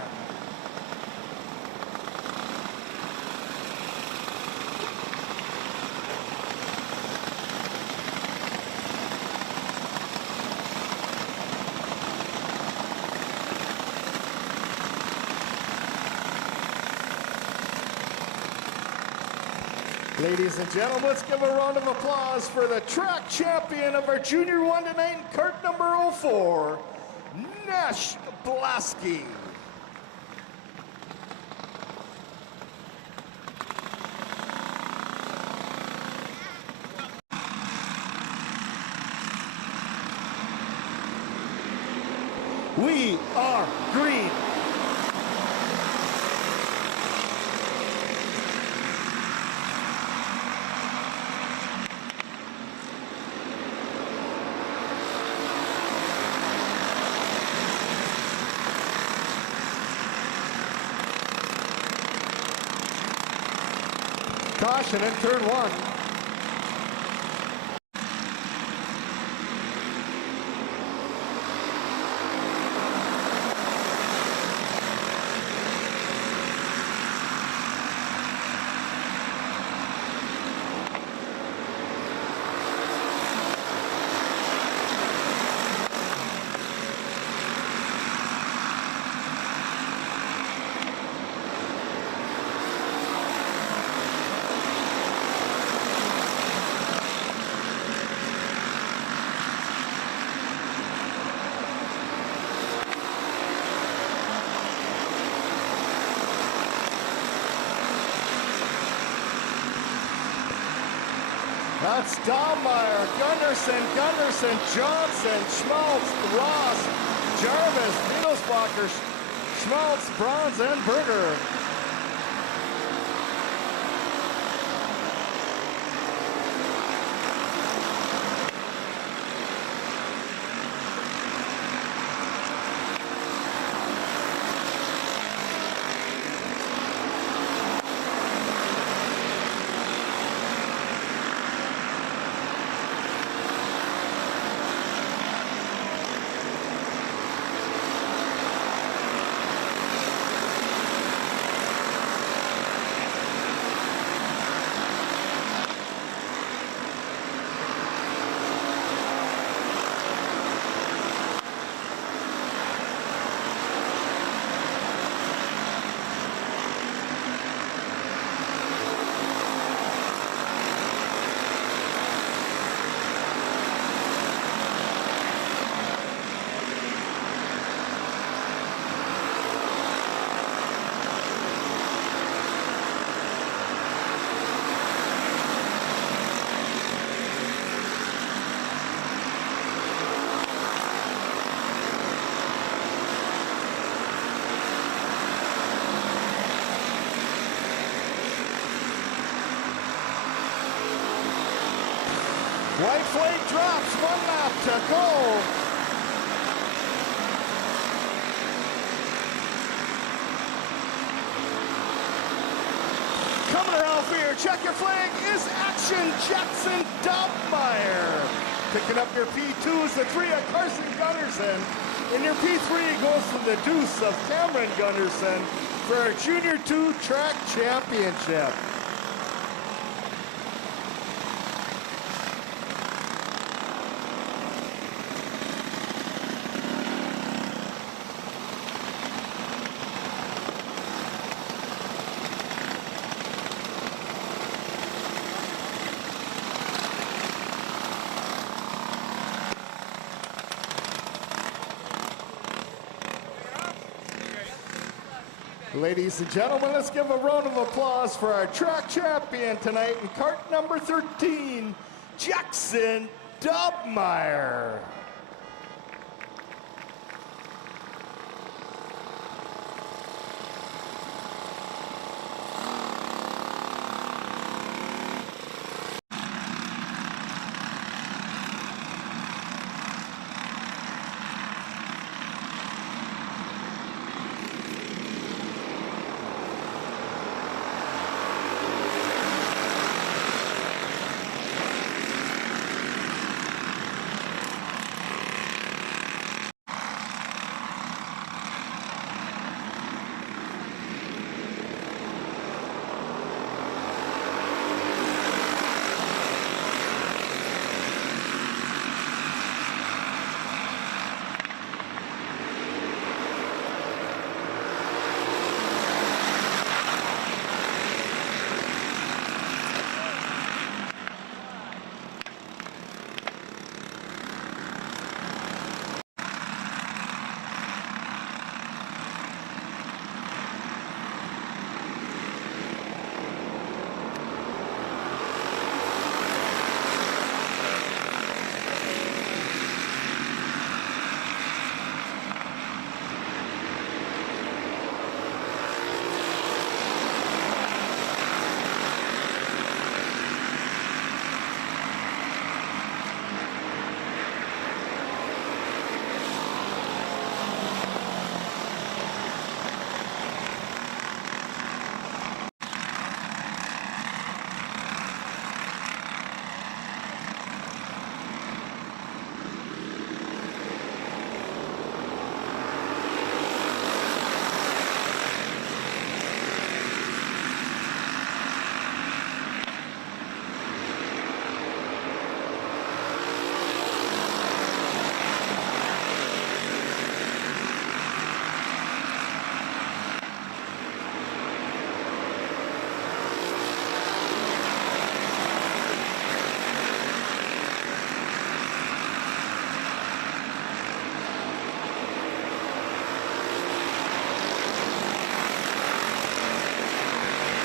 Ladies and gentlemen, let's give a round of applause for the track champion of our Junior 1 tonight, cart number 04, Nash Blasky. We are green. Caution in turn one. That's Dahlmeyer, Gunderson, Johnson, Schmaltz, Ross, Jarvis, Nielsbacher, Schmaltz, Bronze, and Berger. White flag drops, 1 lap to go. Coming around for your checker flag is Action Jackson Dobmeyer. Picking up your P2 is the 3 of Carson Gunderson. And your P3 goes to the deuce of Cameron Gunderson for our Junior 2 Track Championship. Ladies and gentlemen, let's give a round of applause for our track champion tonight in cart number 13, Jackson Dobmeyer.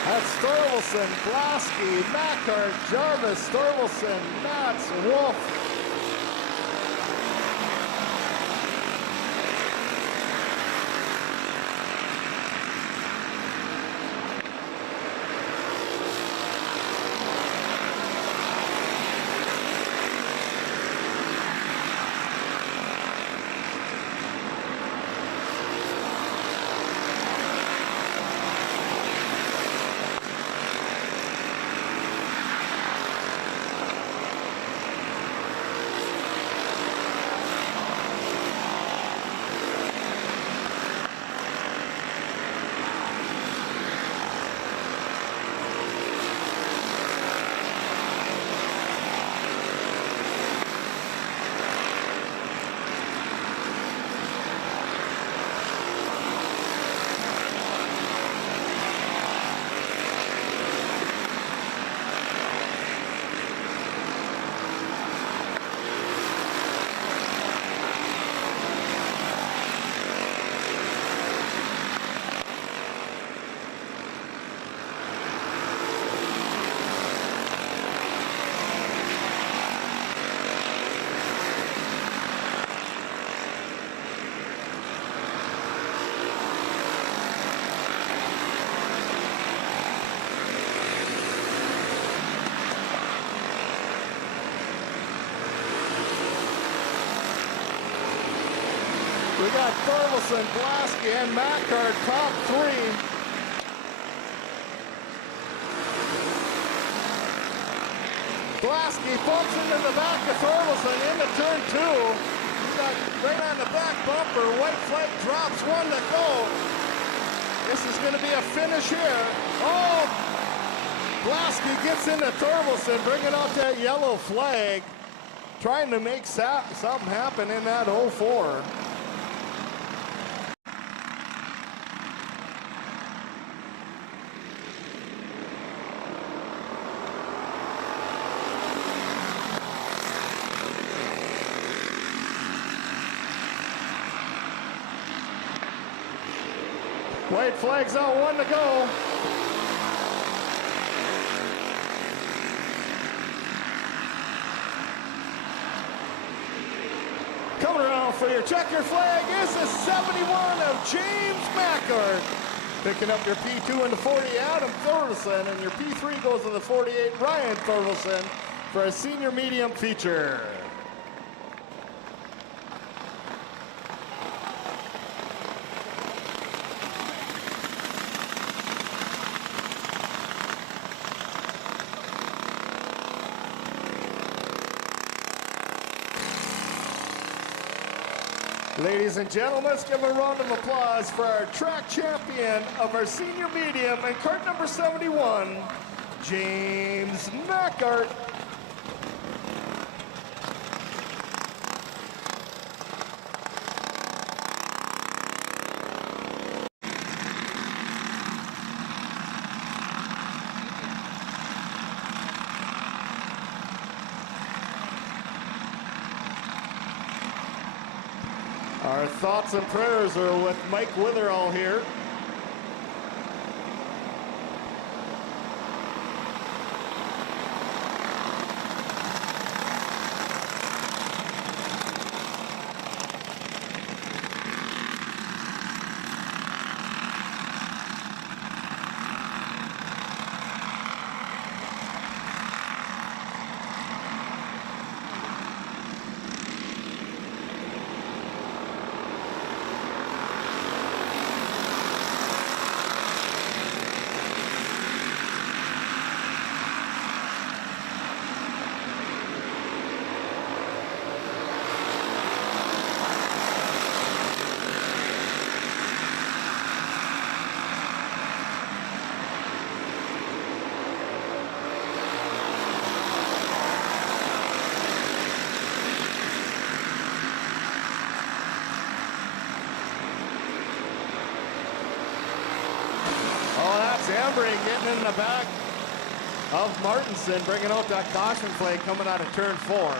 That's Storvelson, Blasky, Macart, Jarvis, Storvelson, Matz, Wolf. got Thorvaldsen, Blasky, and Mackart top three. Blasky bumps into the back of Thorvaldsen into turn two. He got right on the back bumper. White flag drops, one to go. This is going to be a finish here. Oh, Blasky gets into Thorvaldsen, bringing out that yellow flag. Trying to make something happen in that 04. White flag's out, one to go. Coming around for your checker flag is the 71 of James Mackart. Picking up your P2 and the 40, Adam Thorvaldsen, and your P3 goes to the 48, Ryan Thorvaldsen, for a senior medium feature. Ladies and gentlemen, let's give a round of applause for our track champion of our senior medium and cart number 71, James Mackart. Our thoughts and prayers are with Mike Witherall here. Ambry getting in the back of Martinson, bringing out that caution flag coming out of turn 4.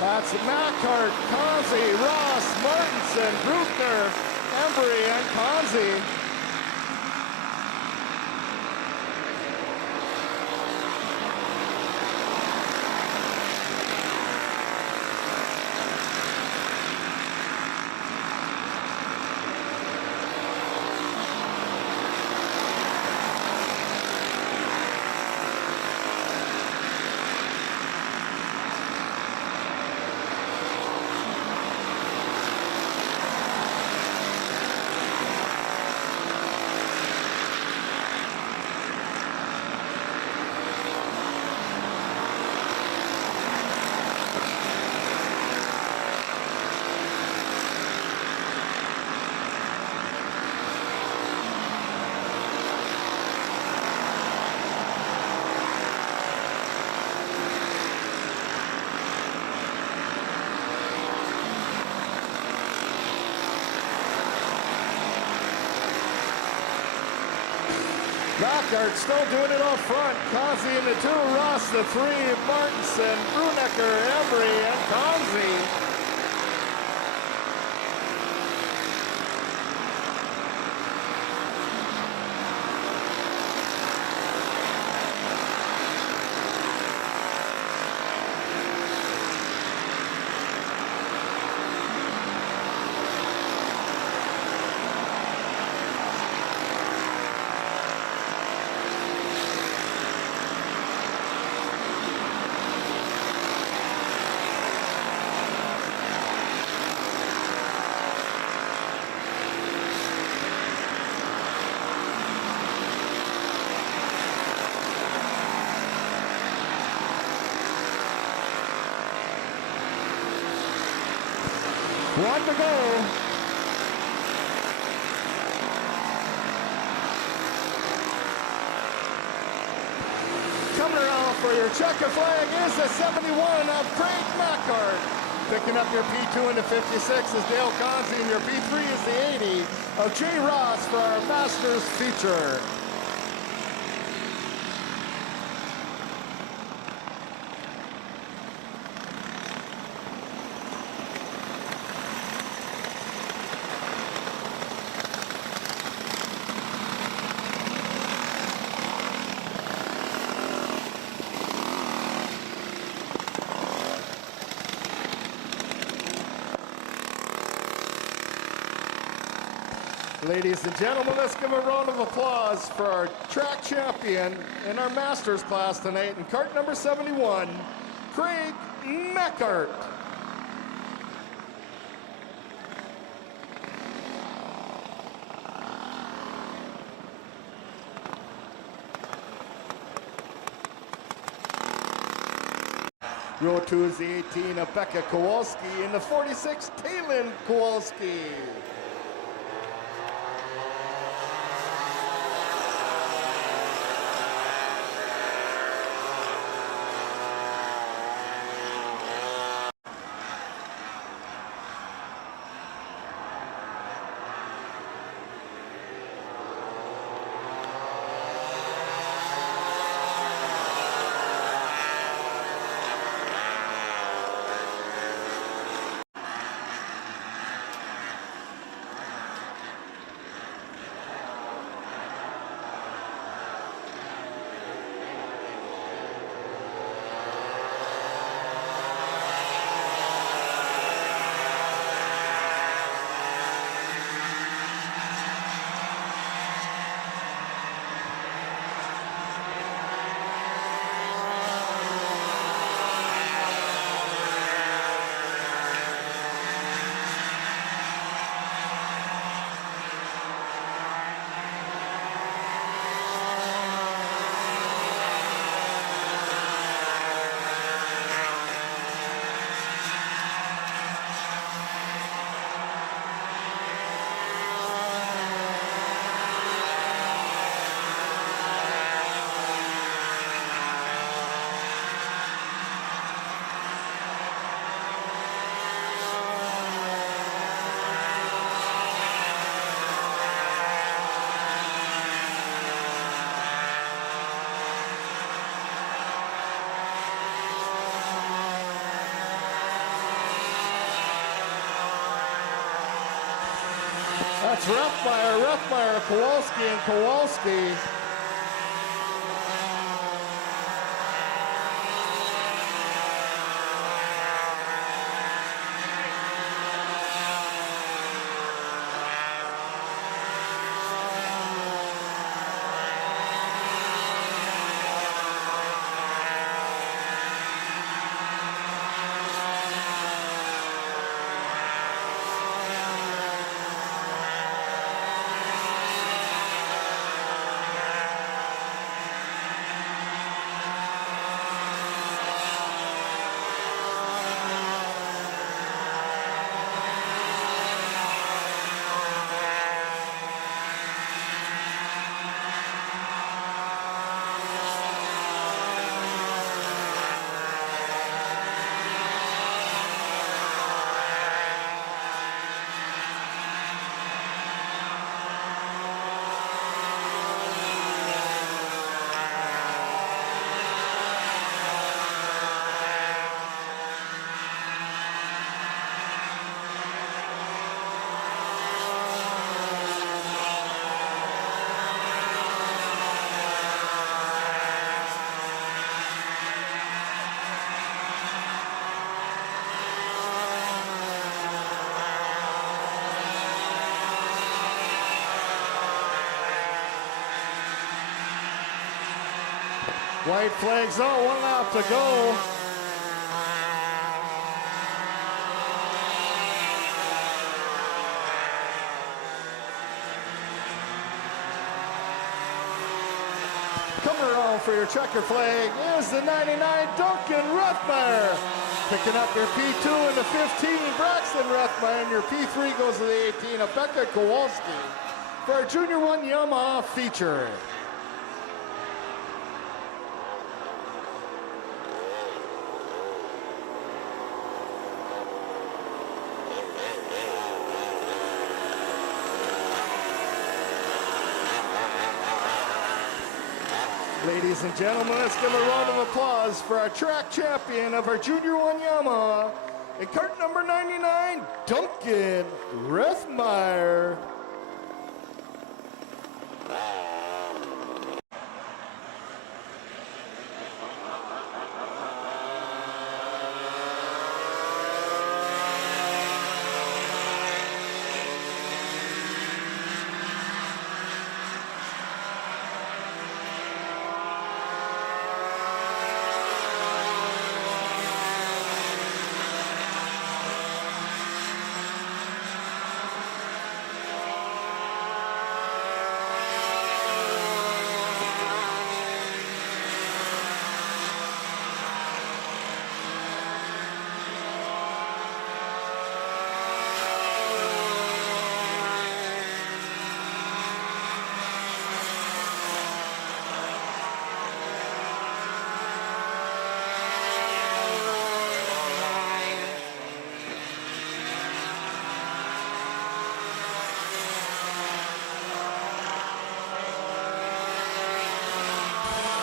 That's Mackart, Conzi, Ross, Martinson, Bruckner, Embry, and Conzi. Meckart still doing it up front. Kazi in the 2, Ross the 3, Martinson, Brunecker, Embry, and Kazi. One to go. Coming around for your checker flag is the 71 of Craig Meckart. Picking up your P2 into 56 is Dale Conzi, and your P3 is the 80 of Jay Ross for our Masters feature. Ladies and gentlemen, let's give a round of applause for our track champion in our Masters class tonight in kart number 71, Craig Meckart. Row 2 is the 18 of Becca Kowalski and the 46, Taylin Kowalski. That's Ruffmeyer, Kowalski, and Kowalski. White flags out, 1 lap to go. Coming around for your checker flag is the 99 Duncan Ruthmeyer. Picking up your P2 and the 15, Braxton Ruthmeyer, and your P3 goes to the 18, Becca Kowalski for our Junior 1 Yamaha feature. Ladies and gentlemen, let's give a round of applause for our track champion of our Junior 1 Yamaha in cart number 99, Duncan Ruthmeyer.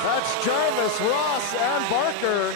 That's Jarvis, Ross, and Barker.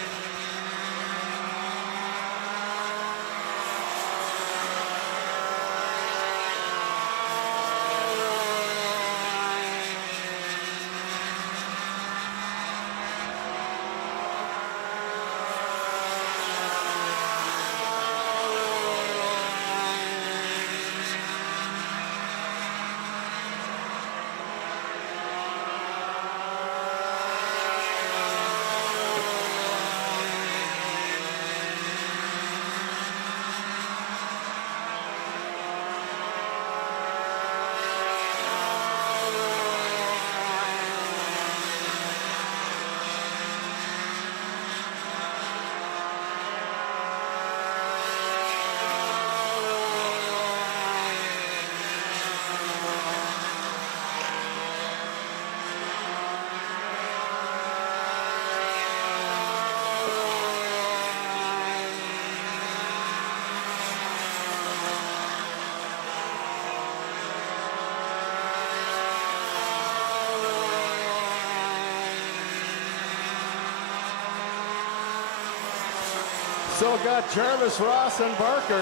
Still got Jarvis, Ross, and Barker.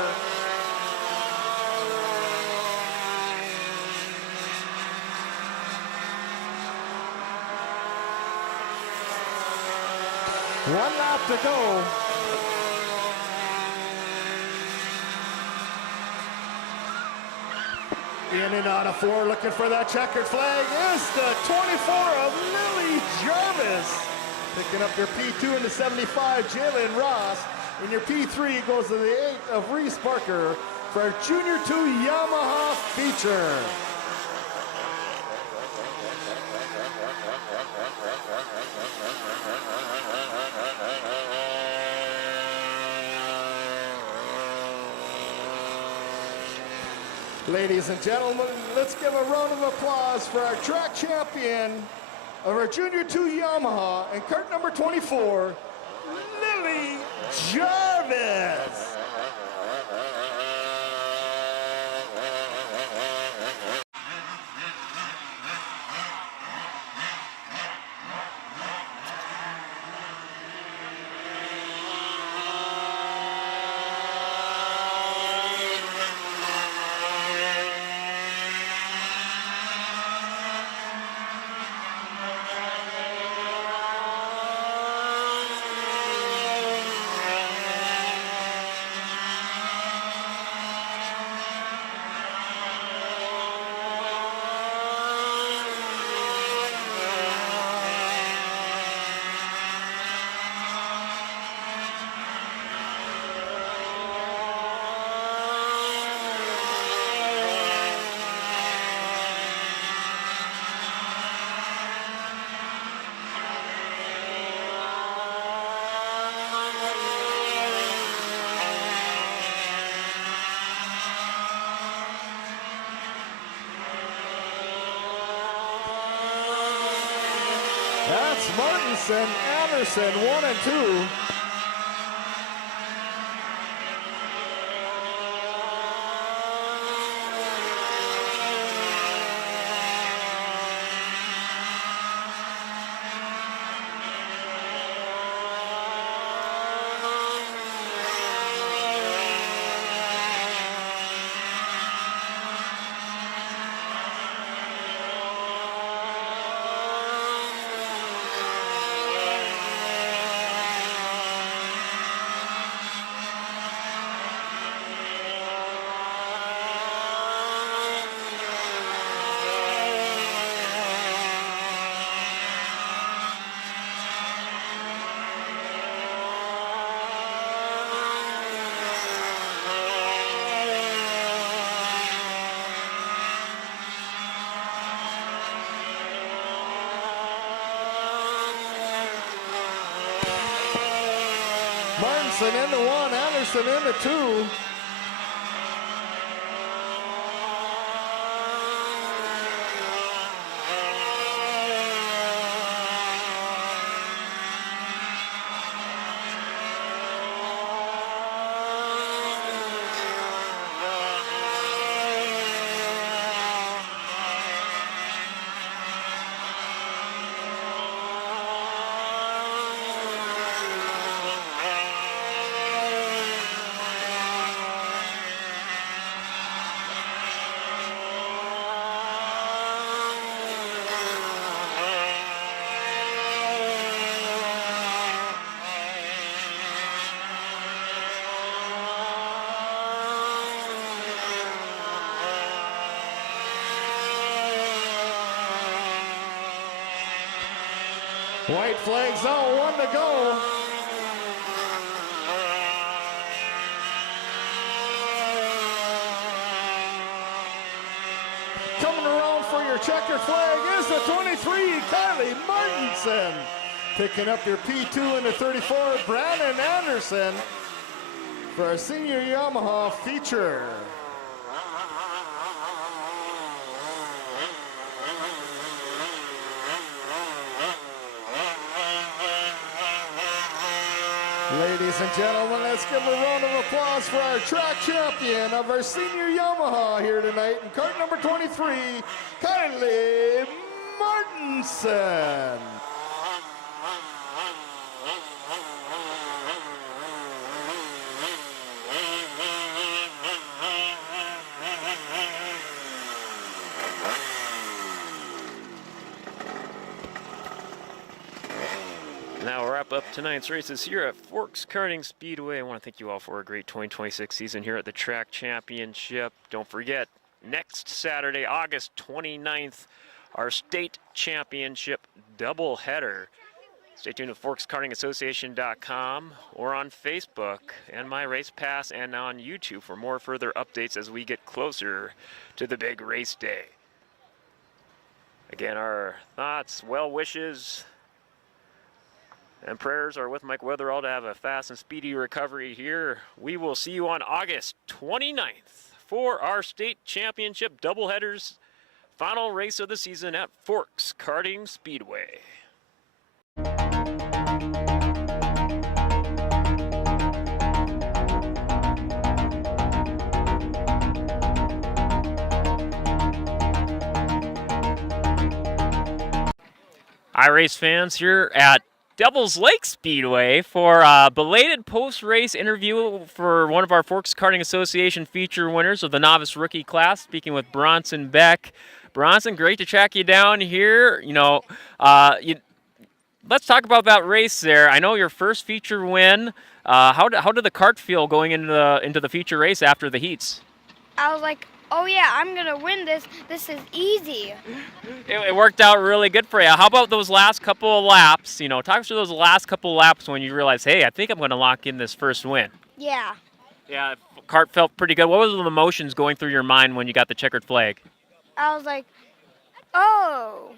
One lap to go. In and out of 4, looking for that checkered flag is the 24 of Lily Jarvis. Picking up your P2 in the 75, Jalen Ross. And your P3 goes to the 8 of Reese Barker for our Junior 2 Yamaha feature. Ladies and gentlemen, let's give a round of applause for our track champion of our Junior 2 Yamaha and cart number 24, Lily Jarvis. Martinson, Anderson, 1 and 2. Martinson into 1, Anderson into 2. White flags out, 1 to go. Coming around for your checker flag is the 23, Kylie Martinson. Picking up your P2 in the 34, Brandon Anderson for a senior Yamaha feature. Ladies and gentlemen, let's give a round of applause for our track champion of our senior Yamaha here tonight in cart number 23, Kylie Martinson. Now we'll wrap up tonight's races here at Forks Karting Speedway. I want to thank you all for a great 2026 season here at the Track Championship. Don't forget, next Saturday, August 29th, our state championship doubleheader. Stay tuned to ForksKartingAssociation.com or on Facebook and My Race Pass and on YouTube for more further updates as we get closer to the big race day. Again, our thoughts, well wishes, and prayers are with Mike Weatherall to have a fast and speedy recovery here. We will see you on August 29th for our state championship doubleheaders, final race of the season at Forks Karting Speedway. iRace fans here at Devil's Lake Speedway for a belated post-race interview for one of our Forks Karting Association feature winners of the novice rookie class, speaking with Bronson Beck. Bronson, great to track you down here. Let's talk about that race there. I know your first feature win. How did the kart feel going into the feature race after the heats? I was like, oh yeah, I'm gonna win this. This is easy. It worked out really good for you. How about those last couple of laps? Talk us through those last couple of laps when you realized, hey, I think I'm gonna lock in this first win. Yeah. Yeah, kart felt pretty good. What was the emotions going through your mind when you got the checkered flag? I was like, oh,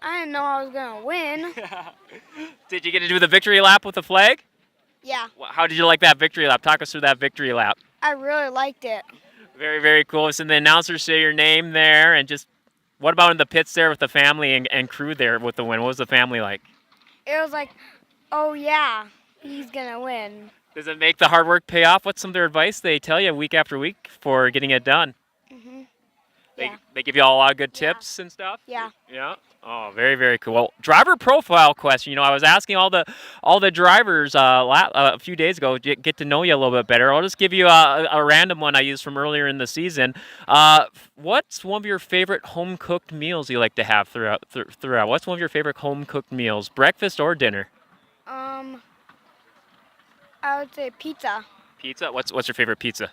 I didn't know I was gonna win. Did you get to do the victory lap with the flag? Yeah. How did you like that victory lap? Talk us through that victory lap. I really liked it. Very, very cool. So the announcers say your name there, and just what about in the pits there with the family and crew there with the win? What was the family like? it was like, oh yeah, he's gonna win. Does it make the hard work pay off? What's some of their advice they tell you week after week for getting it done? Mhm. They, Yeah. they give you all a lot of good Yeah. tips and stuff? Yeah. Yeah. Oh, very, very cool. Well, driver profile question. I was asking all the drivers a few days ago to get to know you a little bit better. I'll just give you a random one I used from earlier in the season. What's one of your favorite home cooked meals you like to have throughout? What's one of your favorite home cooked meals, breakfast or dinner? I would say pizza. Pizza. What's your favorite pizza?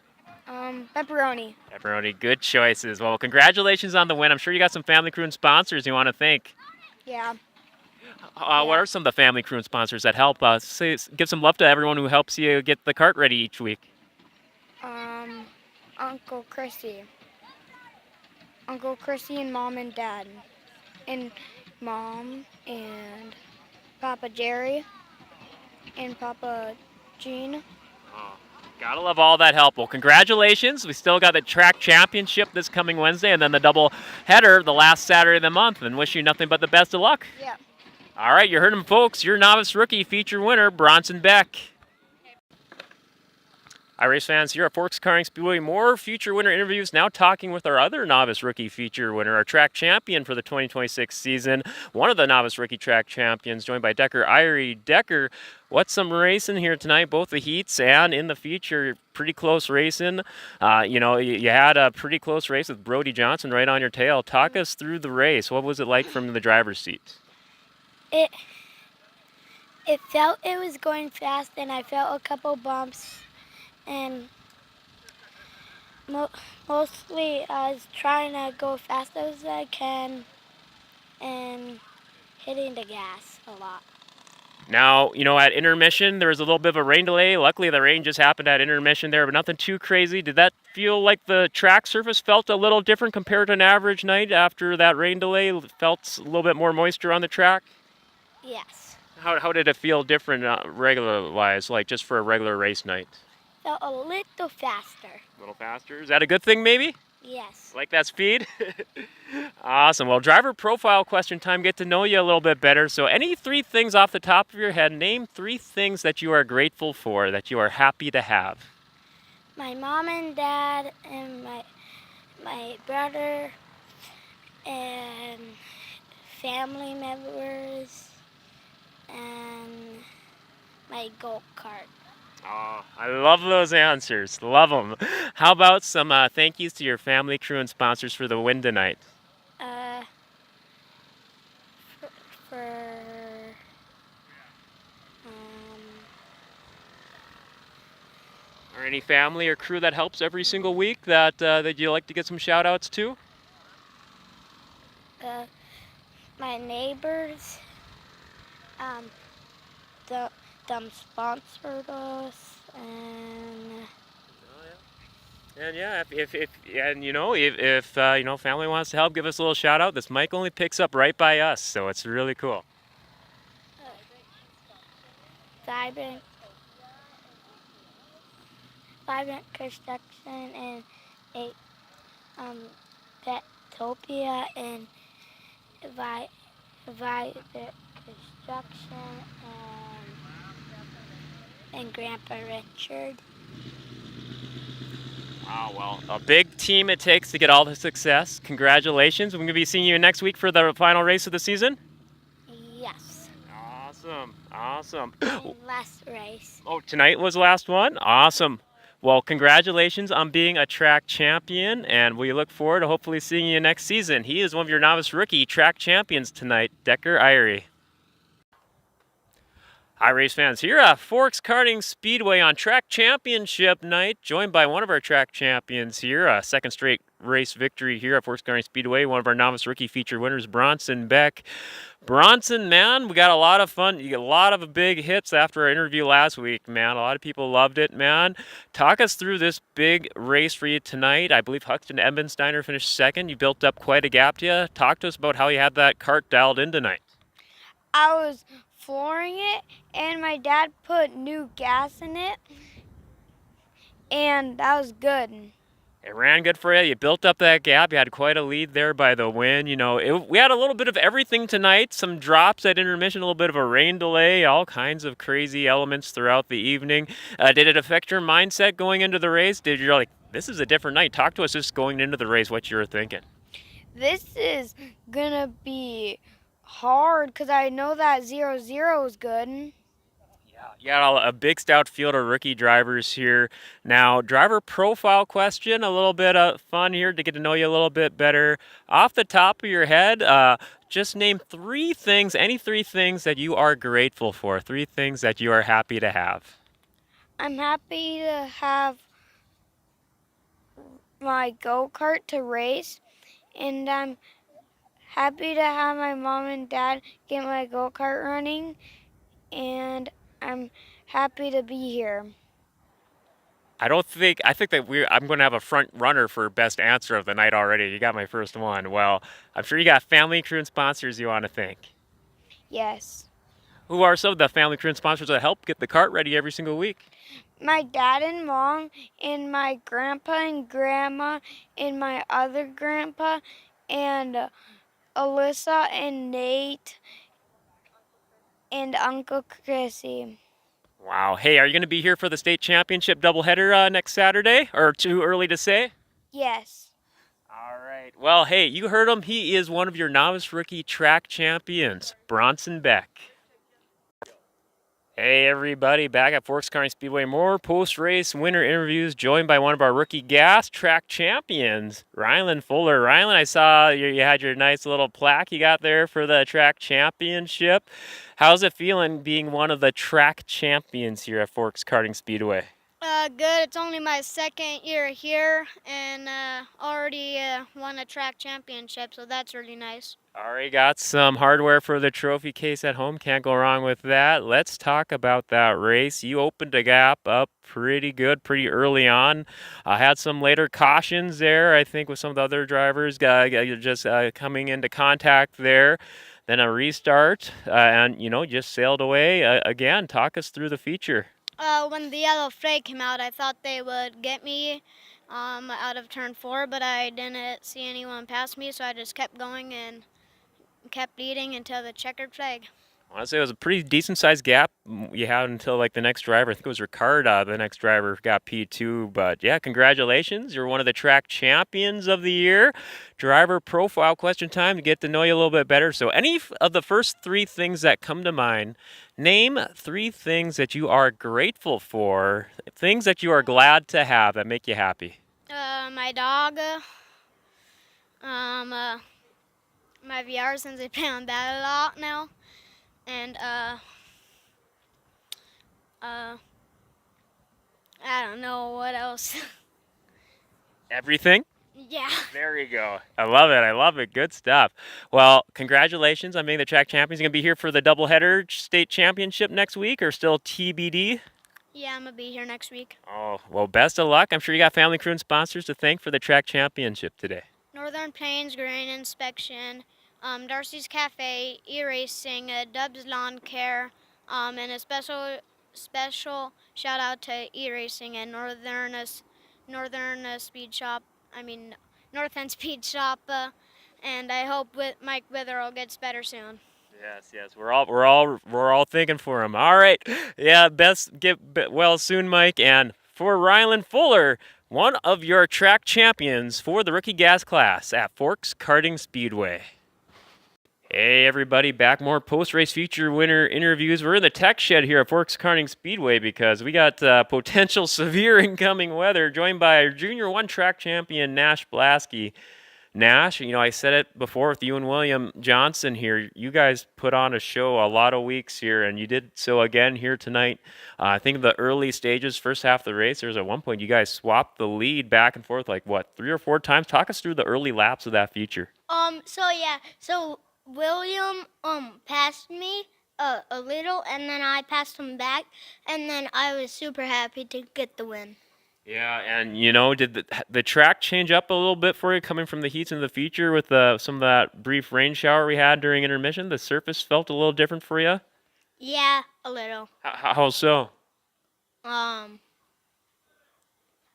Pepperoni. Pepperoni. Good choices. Well, congratulations on the win. I'm sure you got some family, crew, and sponsors you want to thank. Yeah. What are some of the family, crew, and sponsors that help give some love to everyone who helps you get the cart ready each week? Uncle Chrissy. Uncle Chrissy and Mom and Dad. And Mom and Papa Jerry and Papa Gene. Oh, gotta love all that help. Well, congratulations. We still got the track championship this coming Wednesday and then the double header the last Saturday of the month, and wish you nothing but the best of luck. Yeah. All right, you heard him, folks. Your novice rookie feature winner, Bronson Beck. Hi, race fans here at Forks Karting Speedway. More feature winner interviews. Now talking with our other novice rookie feature winner, our track champion for the 2026 season. One of the novice rookie track champions, joined by Decker Irie. Decker, what's some racing here tonight? Both the heats and in the feature, pretty close racing. You had a pretty close race with Brody Johnson right on your tail. Talk us through the race. What was it like from the driver's seat? It felt it was going fast, and I felt a couple bumps, and mostly I was trying to go fast as I can and hitting the gas a lot. Now, at intermission, there was a little bit of a rain delay. Luckily, the rain just happened at intermission there, but nothing too crazy. Did that feel like the track surface felt a little different compared to an average night after that rain delay? Felt a little bit more moisture on the track? Yes. How did it feel different regular-wise, like just for a regular race night? Felt a little faster. A little faster? Is that a good thing, maybe? Yes. Like that speed? Awesome. Well, driver profile question time. Get to know you a little bit better. So any 3 things off the top of your head, name 3 things that you are grateful for, that you are happy to have. My mom and dad and my brother and family members and my go-kart. Oh, I love those answers. Love them. How about some thank yous to your family, crew, and sponsors for the win tonight? Or any family or crew that helps every single week that you like to get some shout outs to? My neighbors, them sponsored us, And yeah, if family wants to help, give us a little shout out. This mic only picks up right by us, so it's really cool. Vibrant Construction and Petopia and Vibrant Construction and Grandpa Richard. Oh, well, a big team it takes to get all the success. Congratulations. We're going to be seeing you next week for the final race of the season? Yes. Awesome. And last race. Oh, tonight was the last one? Awesome. Well, congratulations on being a track champion, and we look forward to hopefully seeing you next season. He is one of your novice rookie track champions tonight, Decker Irie. Hi, race fans. Here at Forks Karting Speedway on track championship night, joined by one of our track champions here, a second straight race victory here at Forks Karting Speedway, one of our novice rookie feature winners, Bronson Beck. Bronson, man, we got a lot of fun. You got a lot of big hits after our interview last week, man. A lot of people loved it, man. Talk us through this big race for you tonight. I believe Huxton Ebensteiner finished second. You built up quite a gap to you. Talk to us about how you had that cart dialed in tonight. I was flooring it, and my dad put new gas in it, and that was good. It ran good for you. You built up that gap. You had quite a lead there by the win. You know, we had a little bit of everything tonight. Some drops at intermission, a little bit of a rain delay, all kinds of crazy elements throughout the evening. Did it affect your mindset going into the race? Did you like, this is a different night? Talk to us just going into the race, what you were thinking. This is gonna be hard because I know that 0-0 is good. You got a big stout field of rookie drivers here. Now, driver profile question, a little bit of fun here to get to know you a little bit better. Off the top of your head, just name three things, any three things that you are grateful for, three things that you are happy to have. I'm happy to have my go-kart to race, and I'm happy to have my mom and dad get my go-kart running, and I'm happy to be here. I think that I'm going to have a front runner for best answer of the night already. You got my first one. Well, I'm sure you got family, crew, and sponsors you want to thank. Yes. Who are some of the family, crew, and sponsors that help get the cart ready every single week? My dad and mom, and my grandpa and grandma, and my other grandpa, and Alyssa and Nate, and Uncle Chrissy. Wow. Hey, are you going to be here for the state championship doubleheader next Saturday? Or too early to say? Yes. All right. Well, hey, you heard him. He is one of your novice rookie track champions, Bronson Beck. Hey, everybody. Back at Forks Karting Speedway. More post-race winner interviews joined by one of our rookie gas track champions, Rylan Fuller. Rylan, I saw you had your nice little plaque you got there for the track championship. How's it feeling being one of the track champions here at Forks Karting Speedway? Good. It's only my second year here, and already won a track championship, so that's really nice. Already got some hardware for the trophy case at home. Can't go wrong with that. Let's talk about that race. You opened a gap up pretty good, pretty early on. Had some later cautions there, I think, with some of the other drivers just coming into contact there. Then a restart, and, just sailed away. Again, talk us through the feature. When the yellow flag came out, I thought they would get me out of turn 4, but I didn't see anyone pass me, so I just kept going and kept leading until the checkered flag. Honestly, it was a pretty decent-sized gap you had until like the next driver. I think it was Ricardo, the next driver got P2. But yeah, congratulations. You're one of the track champions of the year. Driver profile question time to get to know you a little bit better. So any of the first three things that come to mind, name three things that you are grateful for, things that you are glad to have that make you happy. My dog, my VR, since I play on that a lot now, and I don't know what else. Everything? Yeah. There you go. I love it. I love it. Good stuff. Well, congratulations on being the track champions. You going to be here for the doubleheader state championship next week or still TBD? Yeah, I'm going to be here next week. Oh, well, best of luck. I'm sure you got family, crew, and sponsors to thank for the track championship today. Northern Plains Grain Inspection, Darcy's Cafe, E-Racing, Dub's Lawn Care, and a special shout out to E-Racing and Northern Speed Shop. North End Speed Shop, and I hope Mike Witherell gets better soon. Yes. We're all thinking for him. All right. Yeah, get well soon, Mike. And for Rylan Fuller, one of your track champions for the rookie gas class at Forks Karting Speedway. Hey everybody, back more post-race feature winner interviews. We're in the tech shed here at Forks Karting Speedway because we got potential severe incoming weather, joined by our Junior 1 track champion, Nash Blasky. Nash, I said it before with you and William Johnson here. You guys put on a show a lot of weeks here, and you did so again here tonight. I think the early stages, first half of the race, there was at one point you guys swapped the lead back and forth like, 3 or 4 times? Talk us through the early laps of that feature. So William passed me a little, and then I passed him back, and then I was super happy to get the win. Yeah, and did the track change up a little bit for you coming from the heats into the feature with some of that brief rain shower we had during intermission? The surface felt a little different for you? Yeah, a little. How so? A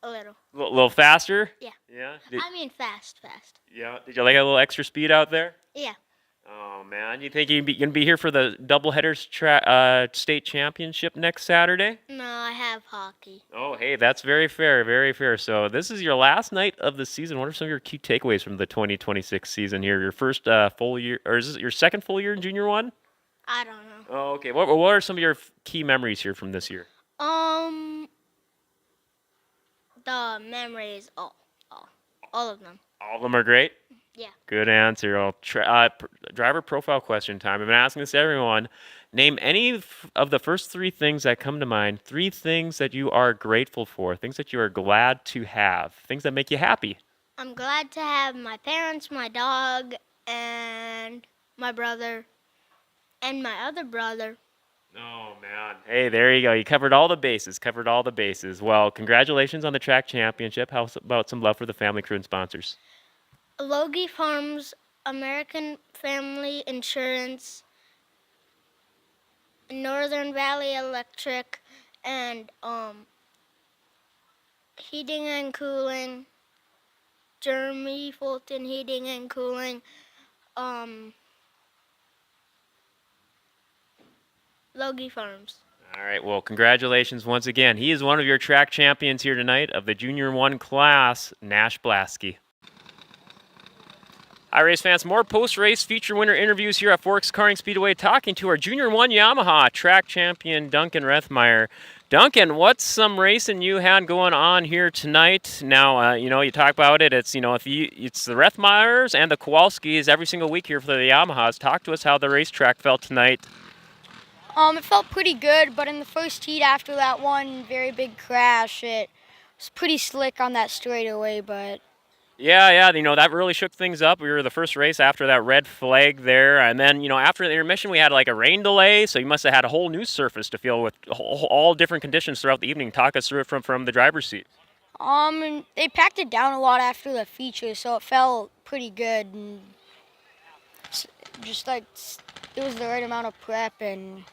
A little. A little faster? Yeah. Yeah? I mean fast. Yeah. Did you like a little extra speed out there? Yeah. Oh, man. You think you're going to be here for the doubleheaders state championship next Saturday? No, I have hockey. Oh, hey, that's very fair, very fair. So this is your last night of the season. What are some of your key takeaways from the 2026 season here? Your first full year, or is this your second full year in Junior 1? I don't know. Oh, okay. What are some of your key memories here from this year? The memories, all of them. All of them are great? Yeah. Good answer. Driver profile question time. I've been asking this to everyone. Name any of the first three things that come to mind. Three things that you are grateful for. Things that you are glad to have. Things that make you happy. I'm glad to have my parents, my dog, and my brother, and my other brother. Oh, man. Hey, there you go. You covered all the bases. Well, congratulations on the track championship. How about some love for the family, crew, and sponsors? Logie Farms, American Family Insurance, Northern Valley Electric, and Heating and Cooling, Jeremy Fulton Heating and Cooling, Logie Farms. All right, well, congratulations once again. He is one of your track champions here tonight of the Junior 1 class, Nash Blasky. Hi, race fans. More post-race feature winner interviews here at Forks Karting Speedway, talking to our Junior 1 Yamaha track champion, Duncan Rethmeyer. Duncan, what's some racing you had going on here tonight? Now, you talk about it. It's, it's the Rethmeyers and the Kowalskis every single week here for the Yamahas. Talk to us how the racetrack felt tonight. It felt pretty good, but in the first heat after that one very big crash, it was pretty slick on that straightaway, but... Yeah, that really shook things up. We were the first race after that red flag there, and then, after the intermission, we had like a rain delay, so you must have had a whole new surface to feel with all different conditions throughout the evening. Talk us through it from the driver's seat. They packed it down a lot after the feature, so it felt pretty good, and just like it was the right amount of prep and...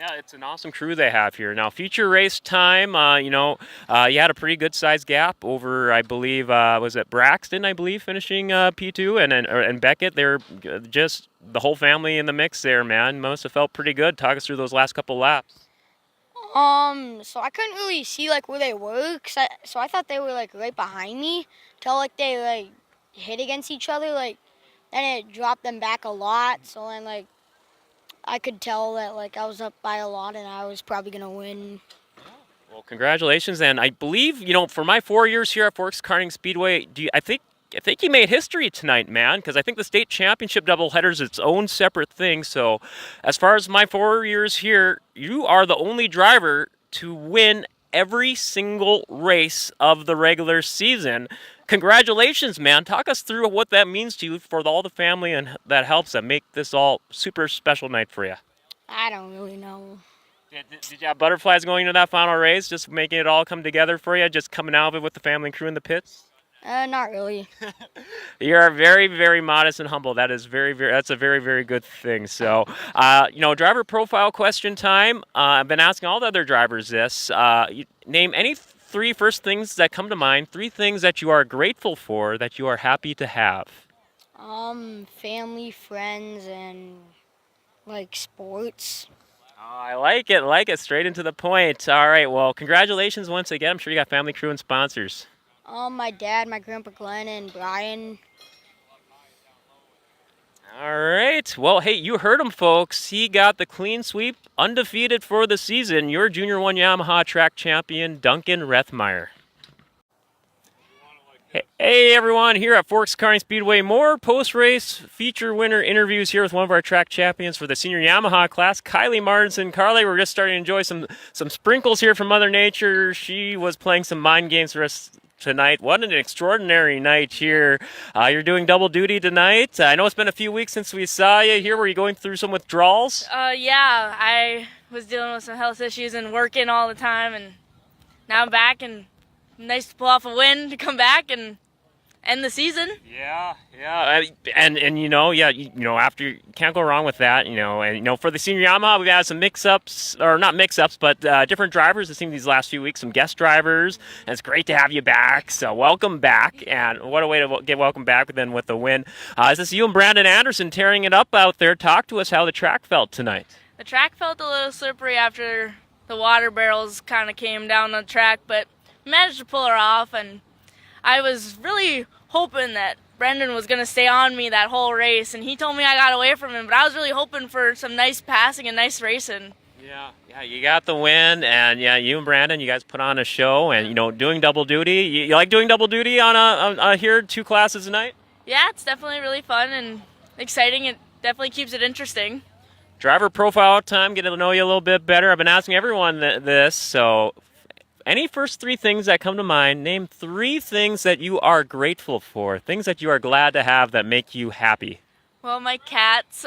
Yeah, it's an awesome crew they have here. Now, feature race time, you had a pretty good size gap over, I believe, was it Braxton, finishing P2, and Beckett. They're just the whole family in the mix there, man. Must have felt pretty good. Talk us through those last couple laps. So I couldn't really see, where they were, so I thought they were, right behind me, till, they, hit against each other, then it dropped them back a lot, so then, I could tell that I was up by a lot and I was probably gonna win. Well, congratulations, and I believe for my 4 years here at Forks Karting Speedway, I think you made history tonight, man, because I think the state championship doubleheader is its own separate thing. So, as far as my 4 years here, you are the only driver to win every single race of the regular season. Congratulations, man. Talk us through what that means to you for all the family and that helps that make this all super special night for you. I don't really know. Did you have butterflies going into that final race, just making it all come together for you, just coming out of it with the family and crew in the pits? Not really. You're very, very modest and humble. That's a very, very good thing. So, driver profile question time. I've been asking all the other drivers this. Name any three first things that come to mind, three things that you are grateful for, that you are happy to have. Family, friends, and, sports. Oh, I like it. Straight into the point. All right, well, congratulations once again. I'm sure you got family, crew, and sponsors. My dad, my grandpa Glenn, and Brian. All right. Well, hey, you heard him, folks. He got the clean sweep, undefeated for the season. Your Junior 1 Yamaha track champion, Duncan Rethmeyer. Hey, everyone, here at Forks Karting Speedway. More post-race feature winner interviews here with one of our track champions for the senior Yamaha class, Kylie Martinson. Carly, we're just starting to enjoy some sprinkles here from Mother Nature. She was playing some mind games for us tonight. What an extraordinary night here. You're doing double duty tonight. I know it's been a few weeks since we saw you here. Were you going through some withdrawals? Yeah, I was dealing with some health issues and working all the time, and now I'm back, and nice to pull off a win to come back, and end the season. Yeah. And after you can't go wrong with that, and for the senior Yamaha, we've had some mix-ups, or not mix-ups, but different drivers. It seemed these last few weeks, some guest drivers, and it's great to have you back. So welcome back, and what a way to get welcome back then with the win. Is this you and Brandon Anderson tearing it up out there? Talk to us how the track felt tonight. The track felt a little slippery after the water barrels kind of came down the track, but we managed to pull her off, and I was really hoping that Brendan was going to stay on me that whole race, and he told me I got away from him, but I was really hoping for some nice passing and nice racing. Yeah, you got the win, and you and Brandon, you guys put on a show, and doing double duty. You like doing double duty on here, 2 classes a night? Yeah, it's definitely really fun and exciting. It definitely keeps it interesting. Driver profile time, get to know you a little bit better. I've been asking everyone this, so any first 3 things that come to mind, name 3 things that you are grateful for, things that you are glad to have that make you happy. Well, my cats,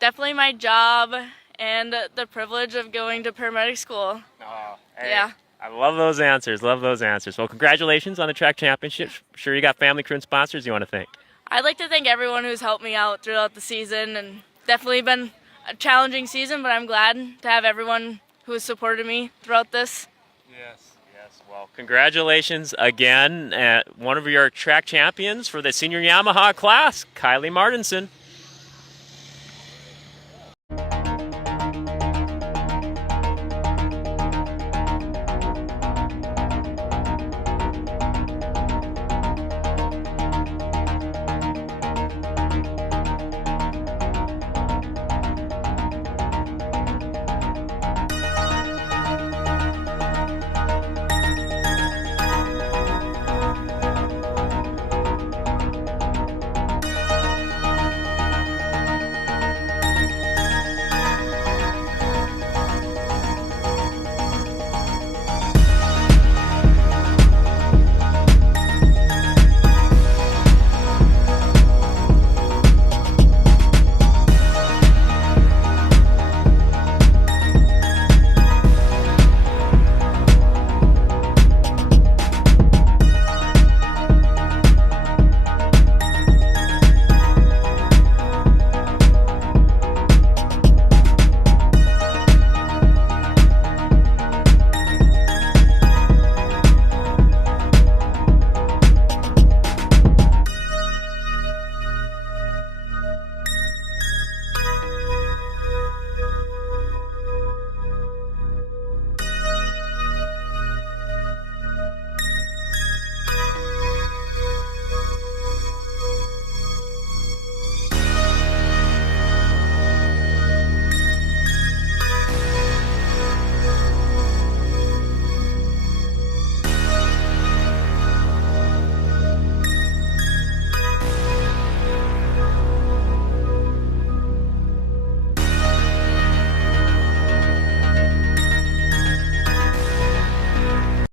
definitely my job, and the privilege of going to paramedic school. Oh, hey. Yeah. I love those answers. Well, congratulations on the track championship. Sure you got family, crew, and sponsors you want to thank. I'd like to thank everyone who's helped me out throughout the season, and definitely been a challenging season, but I'm glad to have everyone who has supported me throughout this. Yes. Well, congratulations again at one of your track champions for the senior Yamaha class, Kylie Martinson.